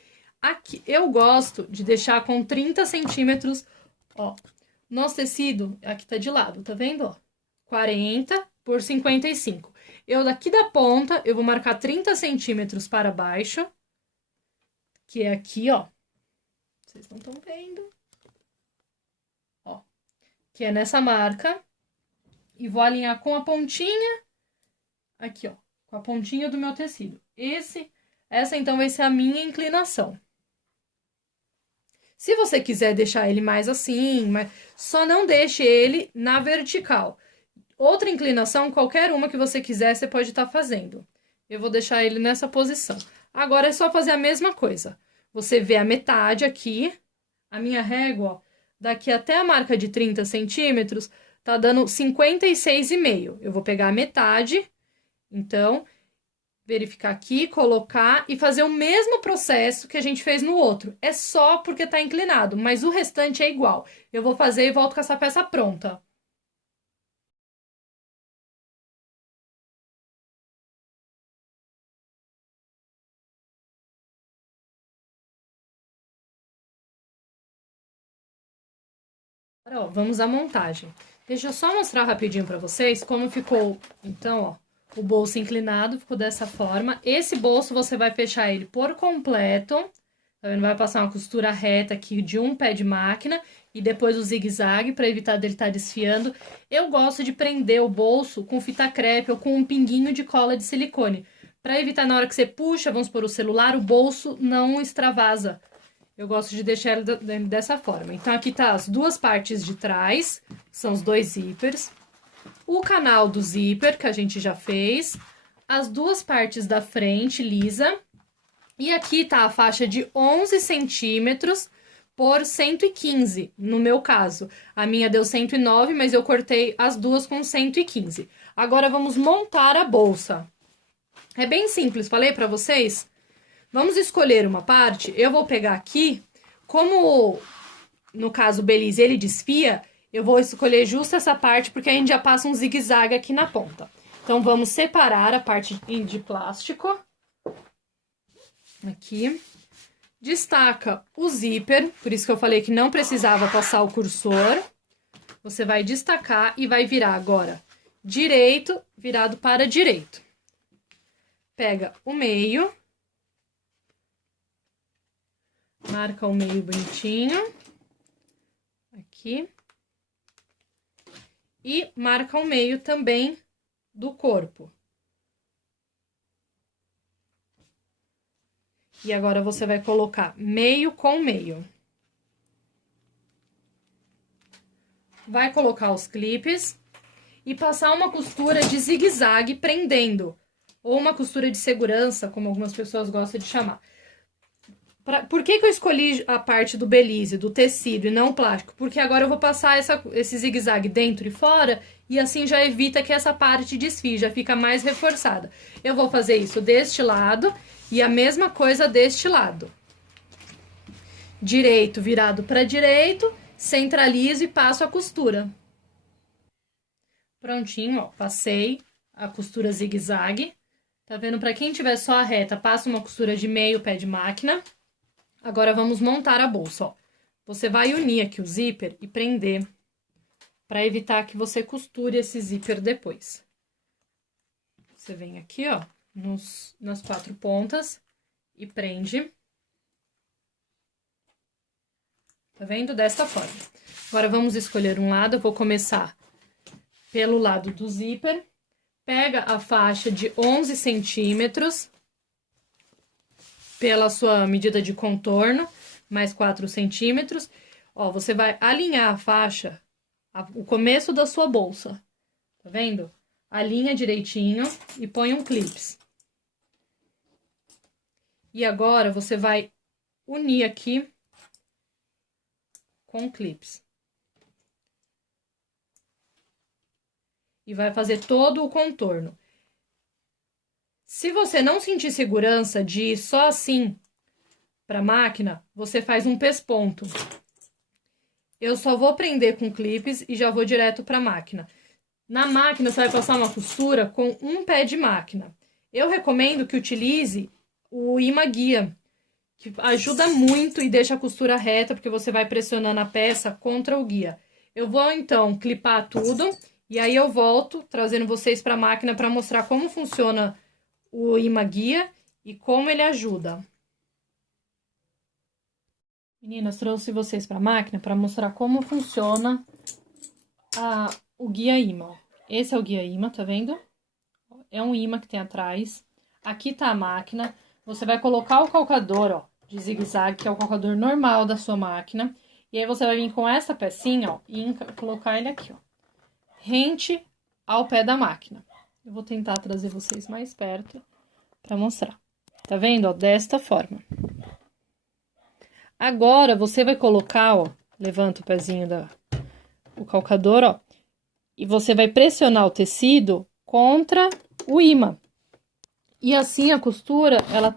Aqui, eu gosto de deixar com 30 centímetros, ó, nosso tecido, aqui tá de lado, tá vendo, ó? 40 por 55. Eu daqui da ponta, eu vou marcar 30 centímetros para baixo, que é aqui, ó. Vocês não estão vendo. Ó, que é nessa marca. E vou alinhar com a pontinha, aqui, ó, com a pontinha do meu tecido. Essa, então, vai ser a minha inclinação. Se você quiser deixar ele mais assim, mas só não deixe ele na vertical. Outra inclinação, qualquer uma que você quiser, você pode estar fazendo. Eu vou deixar ele nessa posição. Agora, é só fazer a mesma coisa. Você vê a metade aqui, a minha régua, ó, daqui até a marca de 30 centímetros, tá dando 56,5. Eu vou pegar a metade, então, verificar aqui, colocar e fazer o mesmo processo que a gente fez no outro. É só porque tá inclinado, mas o restante é igual. Eu vou fazer e volto com essa peça pronta. Agora, ó, vamos à montagem. Deixa eu só mostrar rapidinho pra vocês como ficou, então, ó, o bolso inclinado, ficou dessa forma. Esse bolso você vai fechar ele por completo, tá vendo? Vai passar uma costura reta aqui de um pé de máquina e depois o zigue-zague para evitar dele estar desfiando. Eu gosto de prender o bolso com fita crepe ou com um pinguinho de cola de silicone, para evitar na hora que você puxa, vamos pôr o celular, o bolso não extravasa. Eu gosto de deixar ele dessa forma. Então, aqui tá as duas partes de trás, são os 2 zíperes. O canal do zíper, que a gente já fez. As duas partes da frente, lisa. E aqui tá a faixa de 11 centímetros por 115, no meu caso. A minha deu 109, mas eu cortei as duas com 115. Agora, vamos montar a bolsa. É bem simples, falei pra vocês? Vamos escolher uma parte, eu vou pegar aqui, como no caso o Belize ele desfia, eu vou escolher justo essa parte, porque a gente já passa um zigue-zague aqui na ponta. Então, vamos separar a parte de plástico, aqui, destaca o zíper, por isso que eu falei que não precisava passar o cursor, você vai destacar e vai virar agora direito, virado para direito. Pega o meio, marca o meio bonitinho, aqui, e marca o meio também do corpo. E agora, você vai colocar meio com meio. Vai colocar os clipes e passar uma costura de zigue-zague prendendo, ou uma costura de segurança, como algumas pessoas gostam de chamar. Por que eu escolhi a parte do Belize, do tecido e não o plástico? Porque agora eu vou passar esse zigue-zague dentro e fora e assim já evita que essa parte desfie, já fica mais reforçada. Eu vou fazer isso deste lado e a mesma coisa deste lado. Direito virado para direito, centralizo e passo a costura. Prontinho, ó, passei a costura zigue-zague. Tá vendo? Para quem tiver só a reta, passa uma costura de meio pé de máquina. Agora, vamos montar a bolsa, ó. Você vai unir aqui o zíper e prender, para evitar que você costure esse zíper depois. Você vem aqui, ó, nas 4 pontas e prende. Tá vendo? Desta forma. Agora, vamos escolher um lado. Eu vou começar pelo lado do zíper. Pega a faixa de 11 centímetros. pela sua medida de contorno, mais 4 centímetros. Ó, você vai alinhar a faixa, o começo da sua bolsa, tá vendo? Alinha direitinho e põe um clips. E agora, você vai unir aqui com clips. E vai fazer todo o contorno. Se você não sentir segurança de ir só assim para a máquina, você faz um pesponto. Eu só vou prender com clips e já vou direto para a máquina. Na máquina, você vai passar uma costura com um pé de máquina. Eu recomendo que utilize o imã guia, que ajuda muito e deixa a costura reta, porque você vai pressionando a peça contra o guia. Eu vou, então, clipar tudo e aí eu volto trazendo vocês para a máquina para mostrar como funciona o imã guia e como ele ajuda. Meninas, trouxe vocês para a máquina para mostrar como funciona o guia imã. Esse é o guia imã, tá vendo? É um imã que tem atrás. Aqui tá a máquina. Você vai colocar o calcador, ó, de zigue-zague, que é o calcador normal da sua máquina. E aí você vai vir com essa pecinha, ó, e colocar ele aqui, ó, rente ao pé da máquina. Eu vou tentar trazer vocês mais perto para mostrar. Tá vendo, ó, desta forma. Agora, você vai colocar, ó, levanta o pezinho o calcador, ó, e você vai pressionar o tecido contra o imã. E assim a costura, ela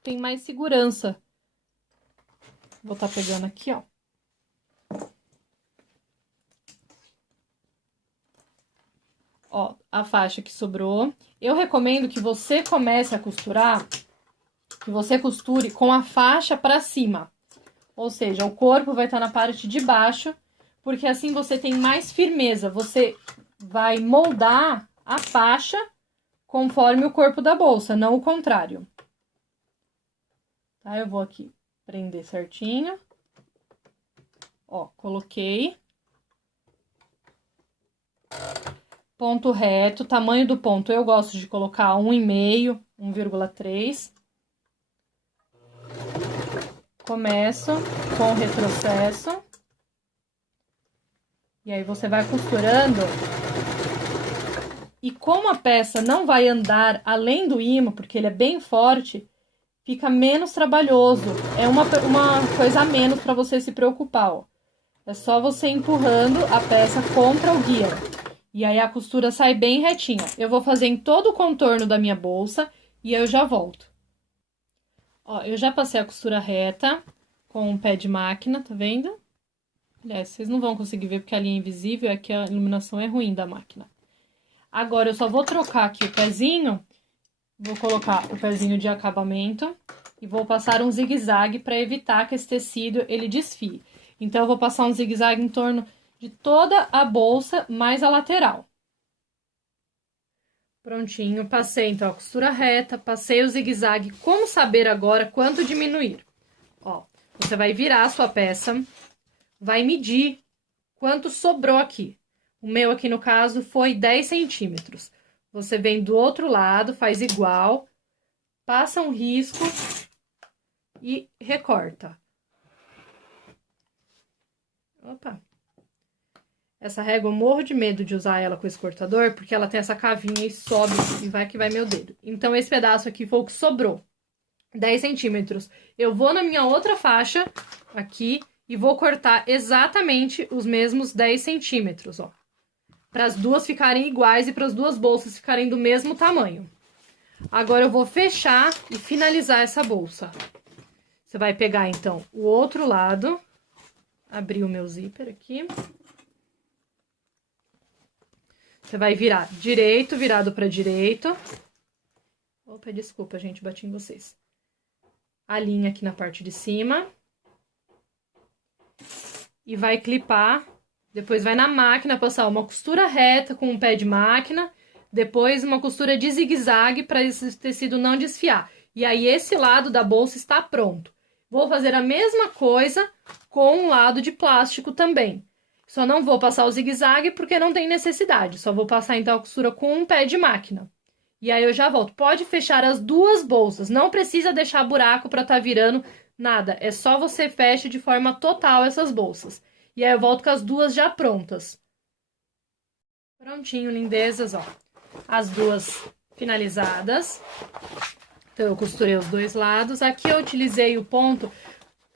tem mais segurança. Vou estar pegando aqui, ó. Ó, a faixa que sobrou. Eu recomendo que você comece a costurar, que você costure com a faixa para cima. Ou seja, o corpo vai estar na parte de baixo, porque assim você tem mais firmeza. Você vai moldar a faixa conforme o corpo da bolsa, não o contrário. Tá? Eu vou aqui prender certinho. Ó, coloquei. Ponto reto, tamanho do ponto eu gosto de colocar 1,5, 1,3. Começo com o retrocesso. E aí você vai costurando. E como a peça não vai andar além do imã, porque ele é bem forte, fica menos trabalhoso. É uma coisa a menos para você se preocupar, ó. É só você empurrando a peça contra o guia. E aí a costura sai bem retinha. Eu vou fazer em todo o contorno da minha bolsa e eu já volto. Ó, eu já passei a costura reta com o pé de máquina, tá vendo? Aliás, vocês não vão conseguir ver porque a linha é invisível, é que a iluminação é ruim da máquina. Agora, eu só vou trocar aqui o pezinho, vou colocar o pezinho de acabamento e vou passar um zigue-zague para evitar que esse tecido ele desfie. Então, eu vou passar um zigue-zague em torno de toda a bolsa, mais a lateral. Prontinho, passei então a costura reta, passei o zigue-zague. Como saber agora quanto diminuir? Ó, você vai virar a sua peça, vai medir quanto sobrou aqui. O meu aqui, no caso, foi 10 centímetros. Você vem do outro lado, faz igual, passa um risco e recorta. Opa! Essa régua eu morro de medo de usar ela com esse cortador, porque ela tem essa cavinha e sobe e vai que vai meu dedo. Então, esse pedaço aqui foi o que sobrou. 10 centímetros. Eu vou na minha outra faixa, aqui, e vou cortar exatamente os mesmos 10 centímetros, ó. Para as duas ficarem iguais e para as duas bolsas ficarem do mesmo tamanho. Agora, eu vou fechar e finalizar essa bolsa. Você vai pegar, então, o outro lado, abrir o meu zíper aqui. Você vai virar direito, virado para direito. Opa, desculpa, gente, bati em vocês. A linha aqui na parte de cima. E vai clipar. Depois vai na máquina passar uma costura reta com um pé de máquina. Depois uma costura de zigue-zague para esse tecido não desfiar. E aí esse lado da bolsa está pronto. Vou fazer a mesma coisa com um lado de plástico também. Só não vou passar o zigue-zague porque não tem necessidade. Só vou passar, então, a costura com um pé de máquina. E aí eu já volto. Pode fechar as duas bolsas, não precisa deixar buraco para tá virando nada. É só você fecha de forma total essas bolsas. E aí eu volto com as duas já prontas. Prontinho, lindezas, ó. As duas finalizadas. Então, eu costurei os dois lados. Aqui eu utilizei o ponto.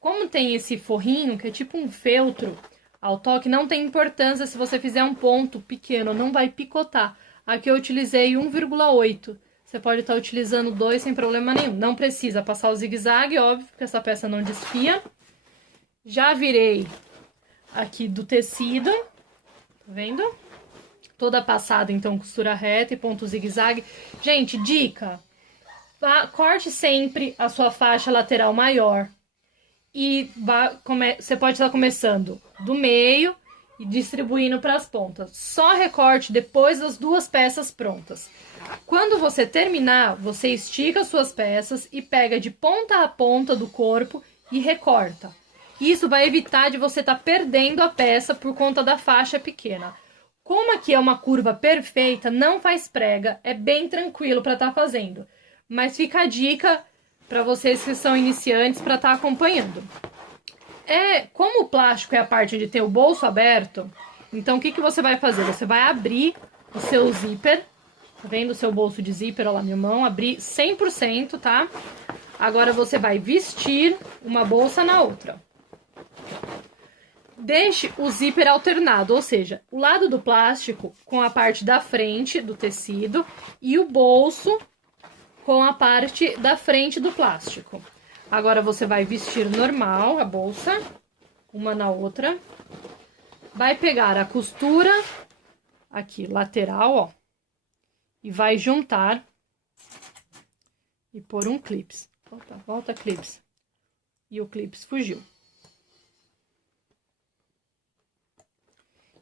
Como tem esse forrinho, que é tipo um feltro ao toque, não tem importância se você fizer um ponto pequeno, não vai picotar. Aqui eu utilizei 1,8. Você pode estar utilizando 2 sem problema nenhum. Não precisa passar o zigue-zague, óbvio, porque essa peça não desfia. Já virei aqui do tecido, tá vendo? Toda passada, então, costura reta e ponto zigue-zague. Gente, dica, corte sempre a sua faixa lateral maior. E você pode estar começando do meio e distribuindo para as pontas. Só recorte depois das duas peças prontas. Quando você terminar, você estica as suas peças e pega de ponta a ponta do corpo e recorta. Isso vai evitar de você estar perdendo a peça por conta da faixa pequena. Como aqui é uma curva perfeita, não faz prega, é bem tranquilo para estar fazendo. Mas fica a dica para vocês que são iniciantes para estar acompanhando. Como o plástico é a parte de ter o bolso aberto, então o que você vai fazer? Você vai abrir o seu zíper, tá vendo o seu bolso de zíper, olha lá minha mão, abrir 100%, tá? Agora você vai vestir uma bolsa na outra. Deixe o zíper alternado, ou seja, o lado do plástico com a parte da frente do tecido e o bolso com a parte da frente do plástico. Agora você vai vestir normal a bolsa, uma na outra. Vai pegar a costura aqui lateral, ó, e vai juntar e pôr um clips. Opa, volta clips. E o clips fugiu.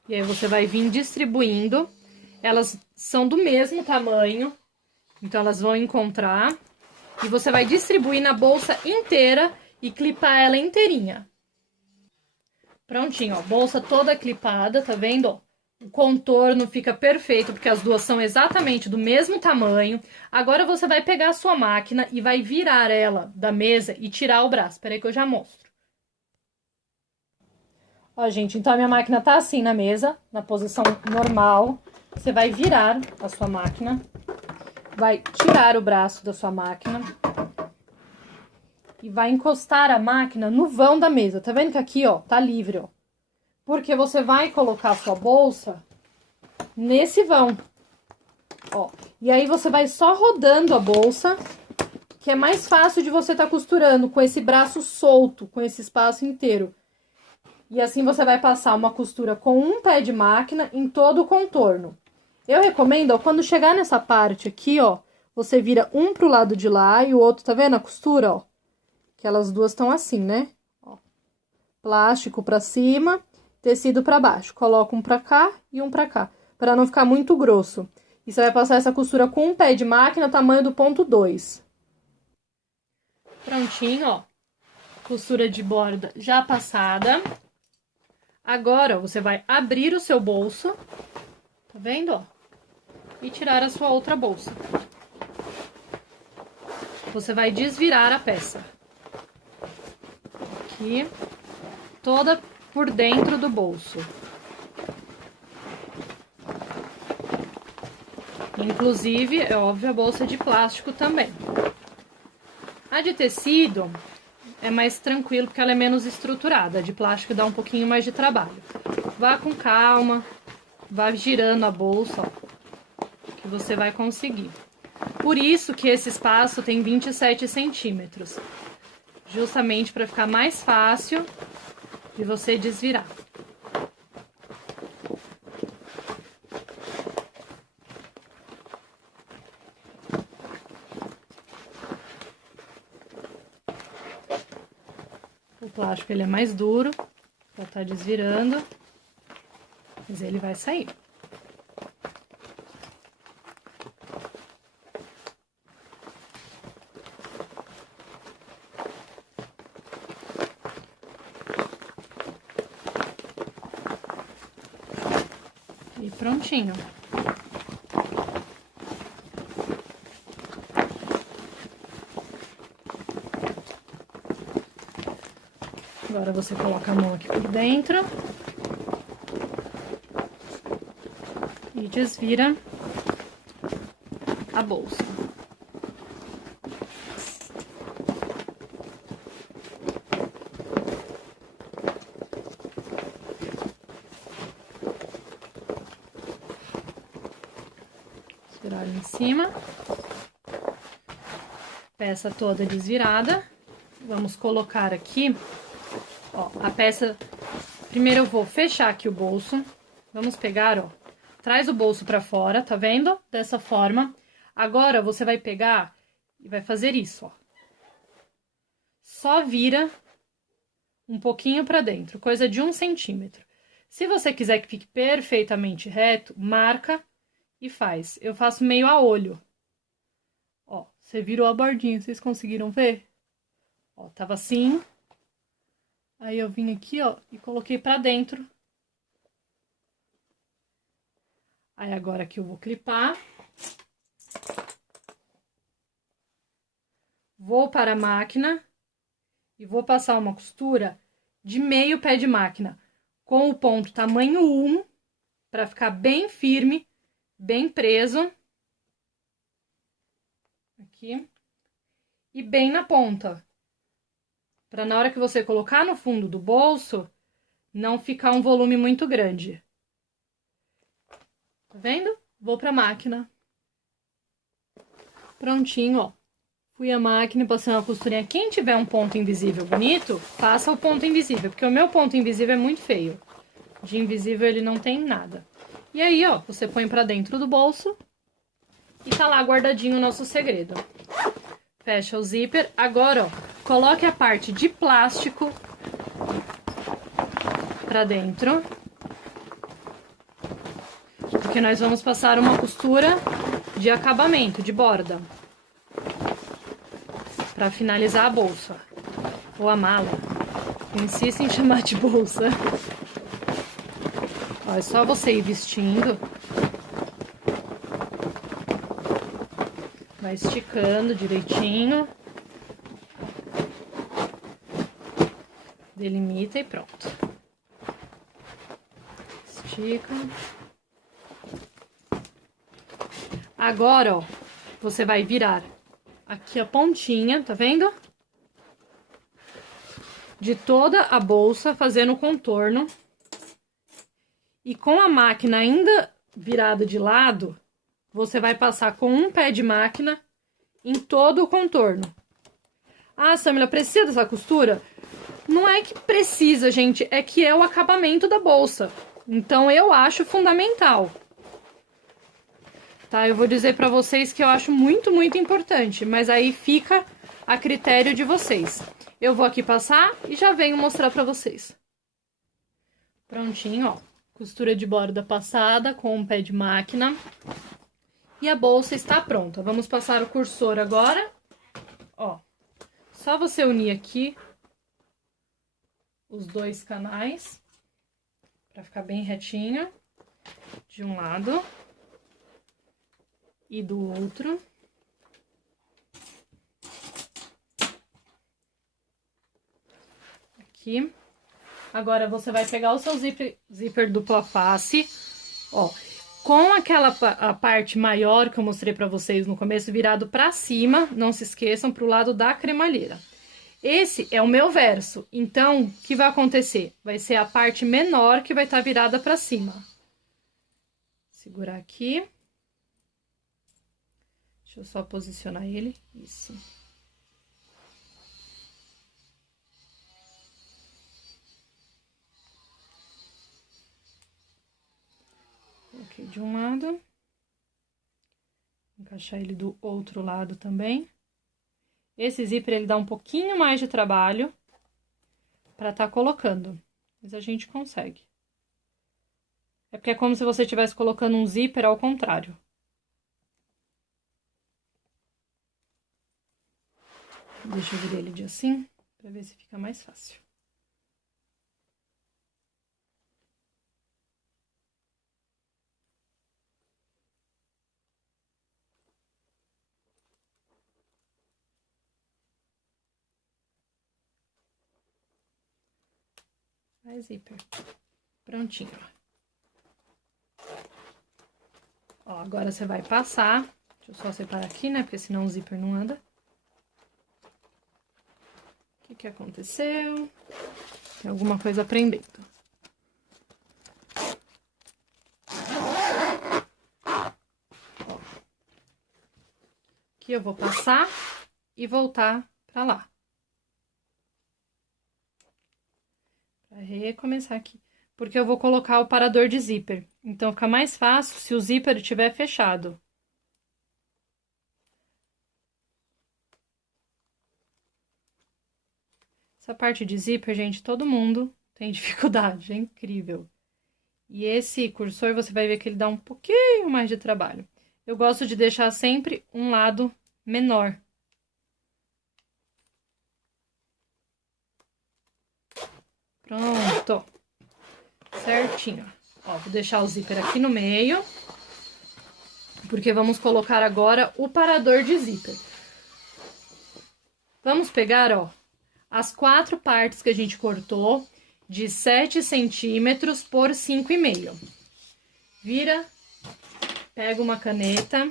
E aí você vai vir distribuindo. Elas são do mesmo tamanho, então elas vão encontrar. E você vai distribuir na bolsa inteira e clipar ela inteirinha. Prontinho, ó, bolsa toda clipada, tá vendo? O contorno fica perfeito, porque as duas são exatamente do mesmo tamanho. Agora você vai pegar a sua máquina e vai virar ela da mesa e tirar o braço. Espera aí que eu já mostro. Ó, gente, então a minha máquina tá assim na mesa, na posição normal. Você vai virar a sua máquina, vai tirar o braço da sua máquina e vai encostar a máquina no vão da mesa. Tá vendo que aqui, ó, tá livre, ó. Porque você vai colocar a sua bolsa nesse vão, ó. E aí você vai só rodando a bolsa, que é mais fácil de você tá costurando com esse braço solto, com esse espaço inteiro. E assim você vai passar uma costura com um pé de máquina em todo o contorno. Eu recomendo, ó, quando chegar nessa parte aqui, ó, você vira um pro lado de lá e o outro, tá vendo a costura, ó? Que elas duas estão assim, né? Ó, plástico pra cima, tecido pra baixo. Coloca um pra cá e um pra cá, pra não ficar muito grosso. E você vai passar essa costura com um pé de máquina, tamanho do ponto 2. Prontinho, ó. Costura de borda já passada. Agora, você vai abrir o seu bolso, tá vendo, ó? E tirar a sua outra bolsa. Você vai desvirar a peça. Aqui, toda por dentro do bolso. Inclusive, é óbvio, a bolsa de plástico também. A de tecido é mais tranquilo, porque ela é menos estruturada. A de plástico dá um pouquinho mais de trabalho. Vá com calma, vá girando a bolsa, ó, que você vai conseguir. Por isso que esse espaço tem 27 centímetros. Justamente para ficar mais fácil de você desvirar. O plástico ele é mais duro, já tá desvirando, mas ele vai sair. E prontinho. Agora você coloca a mão aqui por dentro. E desvira a bolsa. Virar em cima. Peça toda desvirada. Vamos colocar aqui, ó, a peça. Primeiro eu vou fechar aqui o bolso. Vamos pegar, ó. Traz o bolso pra fora, tá vendo? Dessa forma. Agora, você vai pegar e vai fazer isso, ó. Só vira um pouquinho pra dentro, coisa de 1 centímetro. Se você quiser que fique perfeitamente reto, marca e faz. Eu faço meio a olho. Ó, você virou a bordinha, vocês conseguiram ver? Ó, tava assim. Aí eu vim aqui, ó, e coloquei pra dentro. Aí agora aqui eu vou clipar. Vou para a máquina e vou passar uma costura de meio pé de máquina com o ponto tamanho 1 para ficar bem firme, bem preso. Aqui. E bem na ponta. Para na hora que você colocar no fundo do bolso, não ficar um volume muito grande. Tá vendo? Vou pra máquina. Prontinho, ó. Fui à máquina e passei uma costurinha. Quem tiver um ponto invisível bonito, faça o ponto invisível, porque o meu ponto invisível é muito feio. De invisível ele não tem nada. E aí, ó, você põe pra dentro do bolso e tá lá guardadinho o nosso segredo. Fecha o zíper. Agora, ó, coloque a parte de plástico pra dentro. Porque nós vamos passar uma costura de acabamento, de borda. Pra finalizar a bolsa. Ou a mala. Eu insisto em chamar de bolsa. Ó, é só você ir vestindo. Vai esticando direitinho. Delimita e pronto. Estica. Agora, ó, você vai virar aqui a pontinha, tá vendo? De toda a bolsa, fazendo o contorno. E com a máquina ainda virada de lado, você vai passar com um pé de máquina em todo o contorno. Ah, Samila, precisa dessa costura? Não é que precisa, gente, é que é o acabamento da bolsa. Então, eu acho fundamental. Tá? Eu vou dizer pra vocês que eu acho muito, muito importante, mas aí fica a critério de vocês. Eu vou aqui passar e já venho mostrar pra vocês. Prontinho, ó. Costura de borda passada com um pé de máquina. E a bolsa está pronta. Vamos passar o cursor agora. Ó, só você unir aqui os dois canais para ficar bem retinho de um lado e do outro. Aqui. Agora, você vai pegar o seu zíper dupla face, ó, com aquela a parte maior que eu mostrei pra vocês no começo, virado pra cima, não se esqueçam, pro lado da cremalheira. Esse é o meu verso, então, o que vai acontecer? Vai ser a parte menor que vai estar virada pra cima. Segurar aqui. Deixa eu só posicionar ele, isso. Coloquei de um lado. Encaixar ele do outro lado também. Esse zíper, ele dá um pouquinho mais de trabalho pra tá colocando. Mas a gente consegue. É porque é como se você estivesse colocando um zíper ao contrário. Deixa eu virar ele de assim, pra ver se fica mais fácil. Vai, zíper. Prontinho. Ó, agora você vai passar. Deixa eu só separar aqui, né? Porque senão o zíper não anda. O que aconteceu? Tem alguma coisa prendendo. Ó. Aqui eu vou passar e voltar pra lá. Pra recomeçar aqui. Porque eu vou colocar o parador de zíper. Então, fica mais fácil se o zíper estiver fechado. Essa parte de zíper, gente, todo mundo tem dificuldade, é incrível. E esse cursor, você vai ver que ele dá um pouquinho mais de trabalho. Eu gosto de deixar sempre um lado menor. Pronto. Certinho. Ó, vou deixar o zíper aqui no meio. Porque vamos colocar agora o parador de zíper. Vamos pegar, ó, as 4 partes que a gente cortou de 7 centímetros por 5,5. Vira, pega uma caneta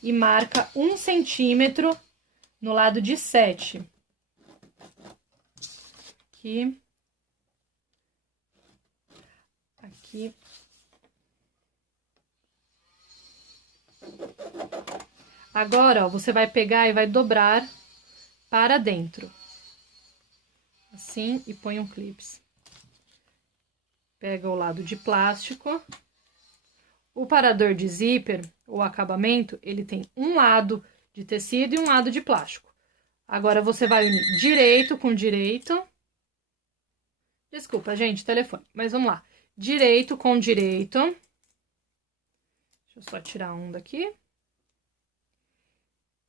e marca 1 centímetro no lado de 7. Aqui. Aqui. Agora, ó, você vai pegar e vai dobrar para dentro. Assim, e põe um clips. Pega o lado de plástico. O parador de zíper, o acabamento, ele tem um lado de tecido e um lado de plástico. Agora, você vai unir direito com direito. Desculpa, gente, telefone. Mas vamos lá. Direito com direito. Deixa eu só tirar um daqui.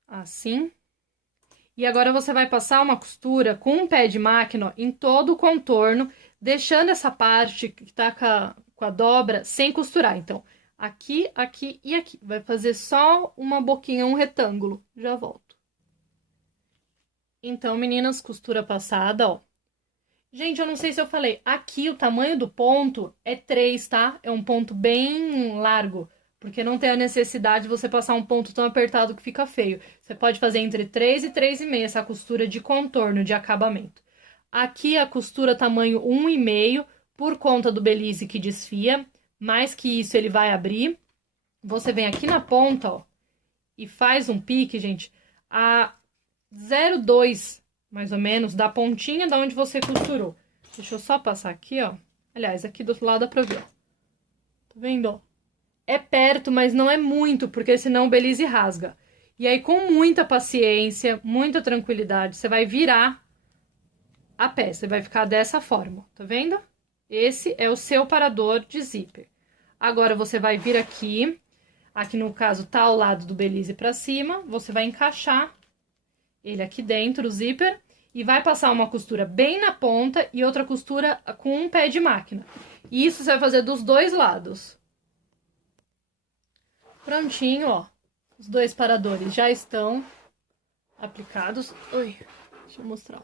Assim. E agora, você vai passar uma costura com um pé de máquina ó, em todo o contorno, deixando essa parte que tá com a dobra sem costurar. Então, aqui, aqui e aqui. Vai fazer só uma boquinha, um retângulo. Já volto. Então, meninas, costura passada, ó. Gente, eu não sei se eu falei, aqui o tamanho do ponto é 3, tá? É um ponto bem largo, porque não tem a necessidade de você passar um ponto tão apertado que fica feio. Você pode fazer entre 3 e 3,5 essa costura de contorno, de acabamento. Aqui a costura tamanho 1,5, por conta do belize que desfia, mais que isso ele vai abrir. Você vem aqui na ponta, ó, e faz um pique, gente, a 0,2 mais ou menos, da pontinha da onde você costurou. Deixa eu só passar aqui, ó. Aliás, aqui do outro lado dá pra ver, ó. Tá vendo, ó? É perto, mas não é muito, porque senão o belize rasga. E aí, com muita paciência, muita tranquilidade, você vai virar a peça. Vai ficar dessa forma, tá vendo? Esse é o seu parador de zíper. Agora, você vai vir aqui. Aqui, no caso, tá ao lado do belize pra cima. Você vai encaixar ele aqui dentro, o zíper, e vai passar uma costura bem na ponta e outra costura com um pé de máquina. E isso você vai fazer dos dois lados. Prontinho, ó. Os 2 paradores já estão aplicados. Ui, deixa eu mostrar.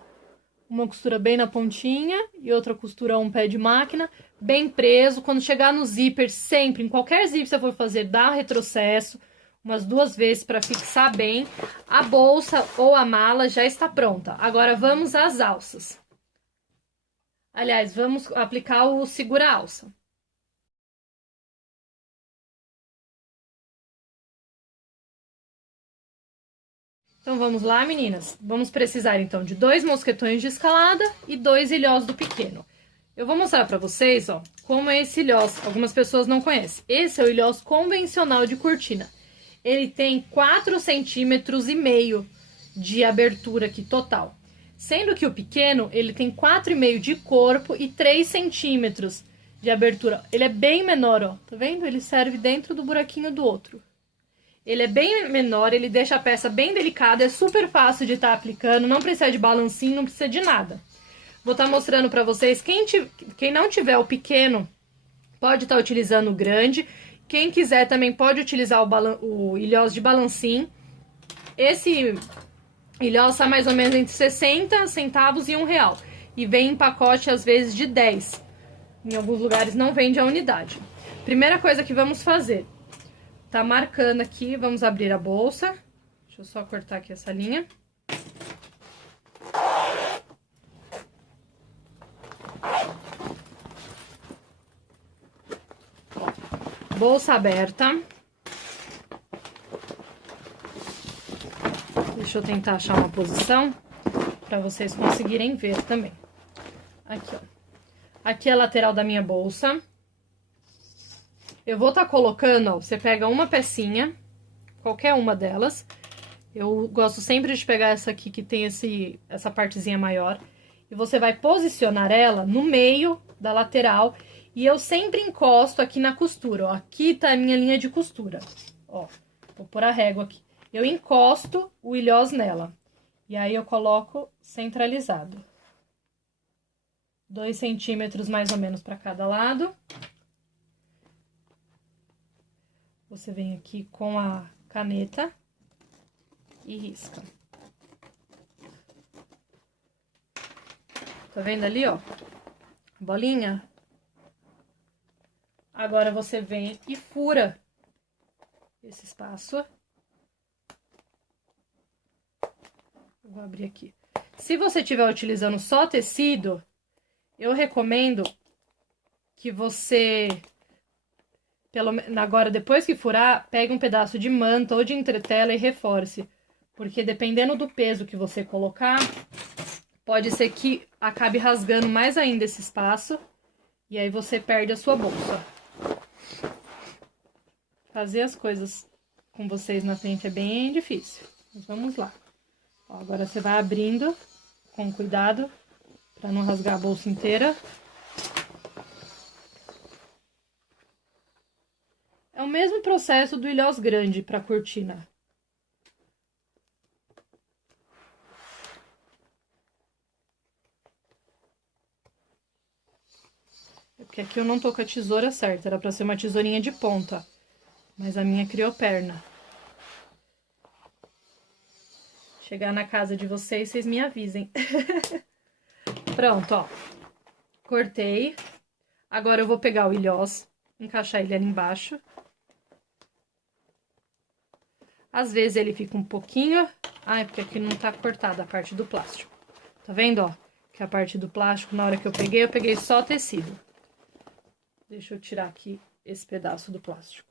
Uma costura bem na pontinha e outra costura um pé de máquina, bem preso. Quando chegar no zíper, sempre, em qualquer zíper que você for fazer, dá retrocesso umas 2 vezes para fixar bem. A bolsa ou a mala já está pronta. Agora, vamos às alças. Aliás, vamos aplicar o segura-alça. Então, vamos lá, meninas? Vamos precisar, então, de 2 mosquetões de escalada e 2 ilhós do pequeno. Eu vou mostrar pra vocês, ó, como é esse ilhós. Algumas pessoas não conhecem. Esse é o ilhós convencional de cortina. Ele tem 4,5 centímetros de abertura aqui, total. Sendo que o pequeno, ele tem 4,5 de corpo e 3 centímetros de abertura. Ele é bem menor, ó. Tá vendo? Ele serve dentro do buraquinho do outro. Ele é bem menor, ele deixa a peça bem delicada, é super fácil de estar aplicando, não precisa de balancinho, não precisa de nada. Vou estar mostrando pra vocês, quem não tiver o pequeno, pode estar utilizando o grande. Quem quiser também pode utilizar o ilhós de balancim. Esse ilhós está mais ou menos entre 60 centavos e R$1. e vem em pacote, às vezes, de 10. Em alguns lugares não vende a unidade. Primeira coisa que vamos fazer, tá marcando aqui, vamos abrir a bolsa. Deixa eu só cortar aqui essa linha. Bolsa aberta. Deixa eu tentar achar uma posição para vocês conseguirem ver também. Aqui, ó. Aqui é a lateral da minha bolsa. Eu vou estar colocando, ó, você pega uma pecinha, qualquer uma delas. Eu gosto sempre de pegar essa aqui que tem essa partezinha maior. E você vai posicionar ela no meio da lateral. E eu sempre encosto aqui na costura, ó. Aqui tá a minha linha de costura, ó. Vou pôr a régua aqui. Eu encosto o ilhós nela. E aí eu coloco centralizado. 2 centímetros mais ou menos para cada lado. Você vem aqui com a caneta e risca. Tá vendo ali, ó? Bolinha? Agora você vem e fura esse espaço. Eu vou abrir aqui. Se você estiver utilizando só tecido, eu recomendo que você, agora depois que furar, pegue um pedaço de manta ou de entretela e reforce. Porque dependendo do peso que você colocar, pode ser que acabe rasgando mais ainda esse espaço. E aí você perde a sua bolsa. Fazer as coisas com vocês na frente é bem difícil. Mas vamos lá. Ó, agora você vai abrindo com cuidado para não rasgar a bolsa inteira. É o mesmo processo do ilhós grande para cortina. É porque aqui eu não tô com a tesoura certa, era para ser uma tesourinha de ponta, mas a minha criou perna. Chegar na casa de vocês, vocês me avisem. Pronto, ó. Cortei. Agora eu vou pegar o ilhós, encaixar ele ali embaixo. Às vezes ele fica um pouquinho... Ah, é porque aqui não tá cortada a parte do plástico. Tá vendo, ó? Que a parte do plástico, na hora que eu peguei só tecido. Deixa eu tirar aqui esse pedaço do plástico.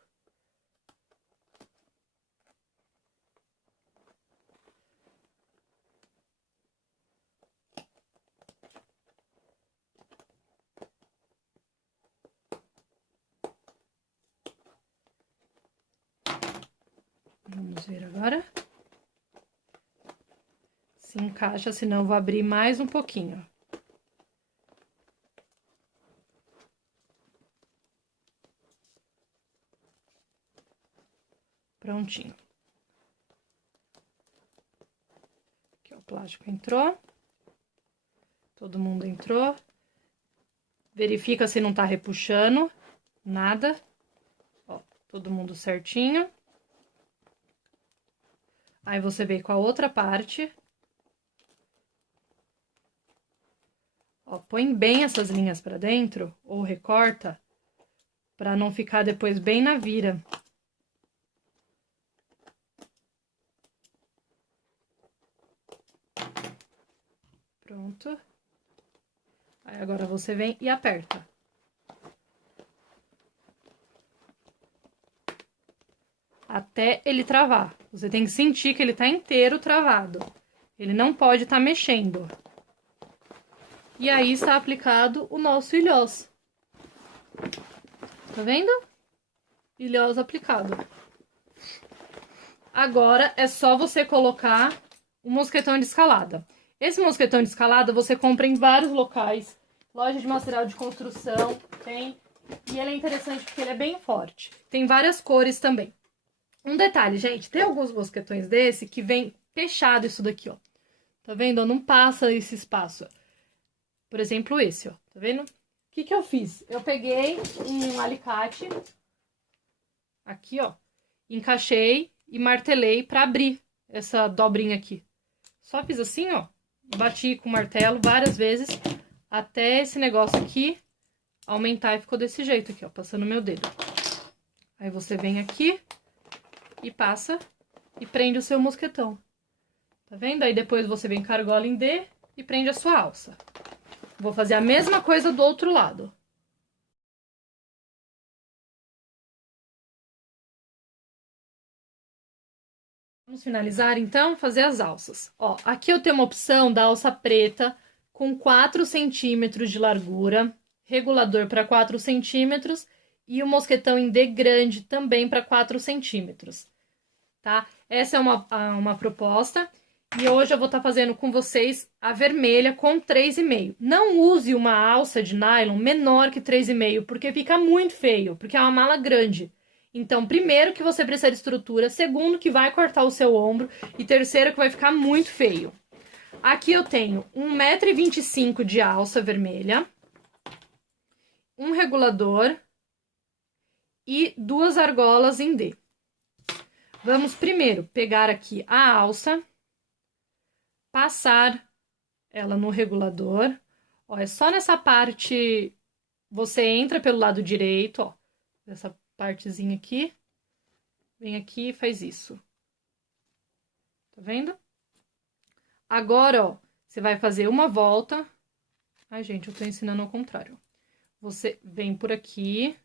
Vamos ver agora. Se encaixa, senão eu vou abrir mais um pouquinho. Prontinho. Aqui, ó, o plástico entrou. Todo mundo entrou. Verifica se não tá repuxando nada. Ó, todo mundo certinho. Aí você vem com a outra parte. Ó, põe bem essas linhas pra dentro, ou recorta, pra não ficar depois bem na vira. Pronto. Aí agora você vem e aperta. Até ele travar. Você tem que sentir que ele tá inteiro travado. Ele não pode estar mexendo. E aí está aplicado o nosso ilhós. Tá vendo? Ilhós aplicado. Agora é só você colocar o mosquetão de escalada. Esse mosquetão de escalada você compra em vários locais. Loja de material de construção tem. E ele é interessante porque ele é bem forte. Tem várias cores também. Um detalhe, gente, tem alguns mosquetões desse que vem fechado isso daqui, ó. Tá vendo? Não passa esse espaço. Por exemplo, esse, ó. Tá vendo? O que que eu fiz? Eu peguei um alicate, aqui, ó, encaixei e martelei pra abrir essa dobrinha aqui. Só fiz assim, ó, bati com o martelo várias vezes até esse negócio aqui aumentar e ficou desse jeito aqui, ó, passando meu dedo. Aí você vem aqui e passa e prende o seu mosquetão. Tá vendo? Aí depois você vem com a argola em D e prende a sua alça. Vou fazer a mesma coisa do outro lado. Vamos finalizar, então, fazer as alças. Ó, aqui eu tenho uma opção da alça preta com 4 centímetros de largura, regulador para 4 centímetros e o mosquetão em D grande também para 4 centímetros, tá? Essa é uma proposta. E hoje eu vou estar fazendo com vocês a vermelha com 3,5. Não use uma alça de nylon menor que 3,5, porque fica muito feio, porque é uma mala grande. Então, primeiro que você precisa de estrutura, segundo que vai cortar o seu ombro e terceiro que vai ficar muito feio. Aqui eu tenho 1,25 m de alça vermelha, um regulador e 2 argolas em D. Vamos primeiro pegar aqui a alça, passar ela no regulador. Ó, é só nessa parte, você entra pelo lado direito, ó, essa partezinha aqui, vem aqui e faz isso. Tá vendo? Agora, ó, você vai fazer uma volta. Ai, gente, eu tô ensinando ao contrário. Você vem por aqui.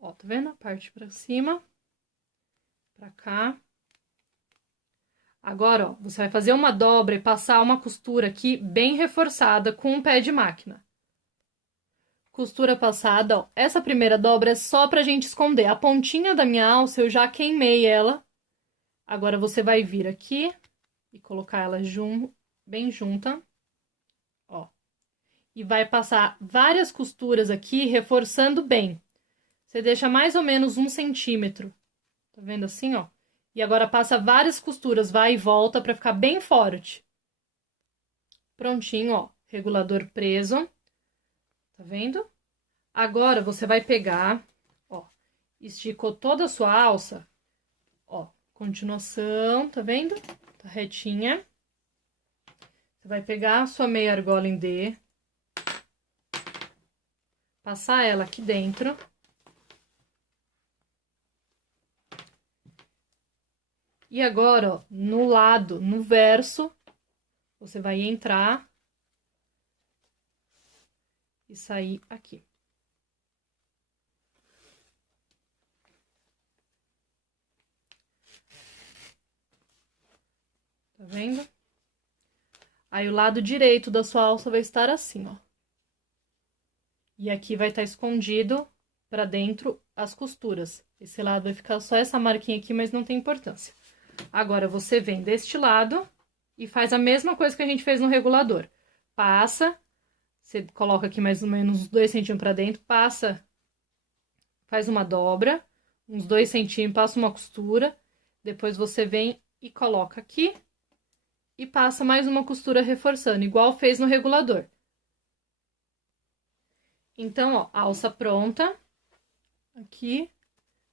Ó, tá vendo? A parte pra cima. Pra cá. Agora, ó, você vai fazer uma dobra e passar uma costura aqui bem reforçada com um pé de máquina. Costura passada, ó. Essa primeira dobra é só pra gente esconder. A pontinha da minha alça eu já queimei ela. Agora, você vai vir aqui e colocar ela bem junta, ó. E vai passar várias costuras aqui, reforçando bem. Você deixa mais ou menos 1 centímetro. Tá vendo assim, ó? E agora passa várias costuras, vai e volta pra ficar bem forte. Prontinho, ó. Regulador preso. Tá vendo? Agora, você vai pegar, ó. Esticou toda a sua alça. Ó, continuação, tá vendo? Tá retinha. Você vai pegar a sua meia argola em D. Passar ela aqui dentro. E agora, ó, no lado, no verso, você vai entrar e sair aqui. Tá vendo? Aí, o lado direito da sua alça vai estar assim, ó. E aqui vai estar escondido pra dentro as costuras. Esse lado vai ficar só essa marquinha aqui, mas não tem importância. Agora, você vem deste lado e faz a mesma coisa que a gente fez no regulador. Passa, você coloca aqui mais ou menos uns 2 centímetros pra dentro, passa, faz uma dobra, uns 2 centímetros, passa uma costura, depois você vem e coloca aqui e passa mais uma costura reforçando, igual fez no regulador. Então, ó, alça pronta, aqui,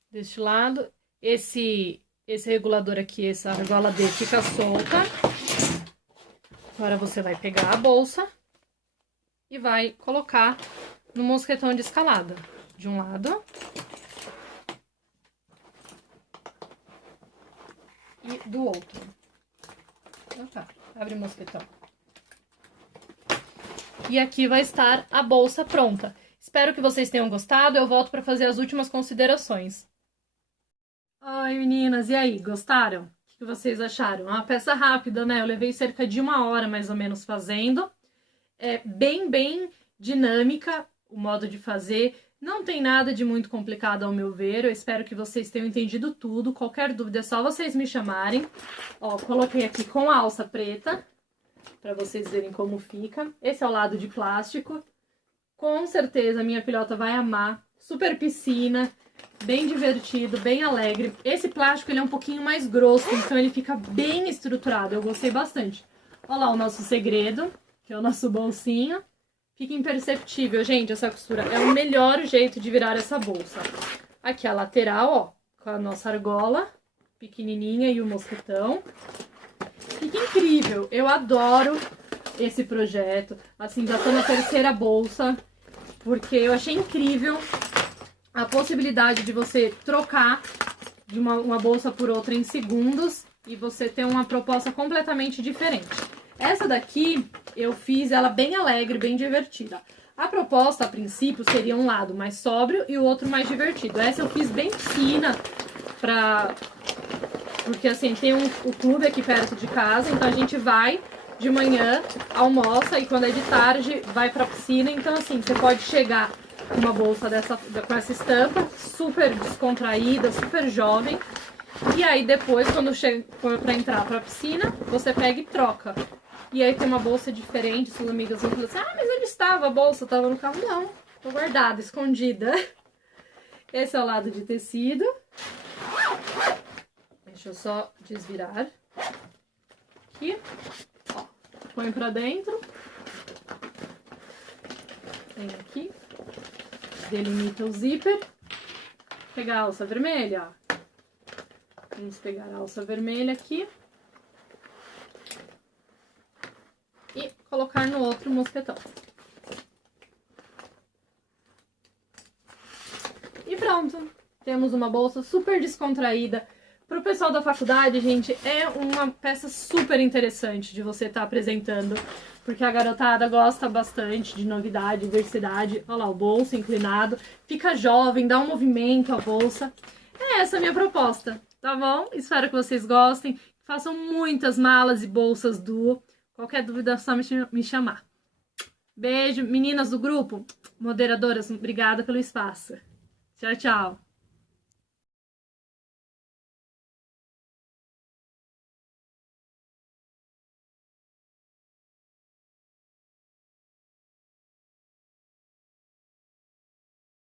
deste lado, esse regulador aqui, essa argola D fica solta. Agora, você vai pegar a bolsa e vai colocar no mosquetão de escalada. De um lado. E do outro. Então, tá. Abre o mosquetão. E aqui vai estar a bolsa pronta. Espero que vocês tenham gostado. Eu volto para fazer as últimas considerações. Oi, meninas, e aí, gostaram? O que vocês acharam? É uma peça rápida, né? Eu levei cerca de 1 hora, mais ou menos, fazendo. É bem dinâmica o modo de fazer. Não tem nada de muito complicado, ao meu ver. Eu espero que vocês tenham entendido tudo. Qualquer dúvida é só vocês me chamarem. Ó, coloquei aqui com a alça preta, pra vocês verem como fica. Esse é o lado de plástico. Com certeza, a minha filhota vai amar. Super piscina. Bem divertido, bem alegre. Esse plástico, ele é um pouquinho mais grosso, então ele fica bem estruturado. Eu gostei bastante. Olha lá o nosso segredo, que é o nosso bolsinho. Fica imperceptível, gente, essa costura. É o melhor jeito de virar essa bolsa. Aqui a lateral, ó, com a nossa argola pequenininha e o mosquetão. Fica incrível. incrível. Eu adoro esse projeto. Assim, já tô na terceira bolsa, porque eu achei incrível a possibilidade de você trocar de uma bolsa por outra em segundos e você ter uma proposta completamente diferente. Essa daqui, eu fiz ela bem alegre, bem divertida. A proposta, a princípio, seria um lado mais sóbrio e o outro mais divertido. Essa eu fiz bem fina, porque assim, tem o clube aqui perto de casa, então a gente vai de manhã, almoça e quando é de tarde vai pra piscina. Então assim, você pode chegar com uma bolsa com essa estampa, super descontraída, super jovem. E aí depois, quando for pra entrar pra piscina, você pega e troca. E aí tem uma bolsa diferente, suas amigas vão falar assim, ah, mas onde estava a bolsa? Tava no carro? Não, tô guardada, escondida. Esse é o lado de tecido. Deixa eu só desvirar. Aqui, ó, põe pra dentro. Tem aqui. Delimita o zíper. Pegar a alça vermelha, ó. Vamos pegar a alça vermelha aqui. E colocar no outro mosquetão. E pronto. Temos uma bolsa super descontraída. Pro pessoal da faculdade, gente, é uma peça super interessante de você estar apresentando. Porque a garotada gosta bastante de novidade, diversidade. Olha lá, o bolso inclinado. Fica jovem, dá um movimento à bolsa. É essa a minha proposta, tá bom? Espero que vocês gostem. Façam muitas malas e bolsas duo. Qualquer dúvida é só me chamar. Beijo, meninas do grupo, moderadoras, obrigada pelo espaço. Tchau, tchau.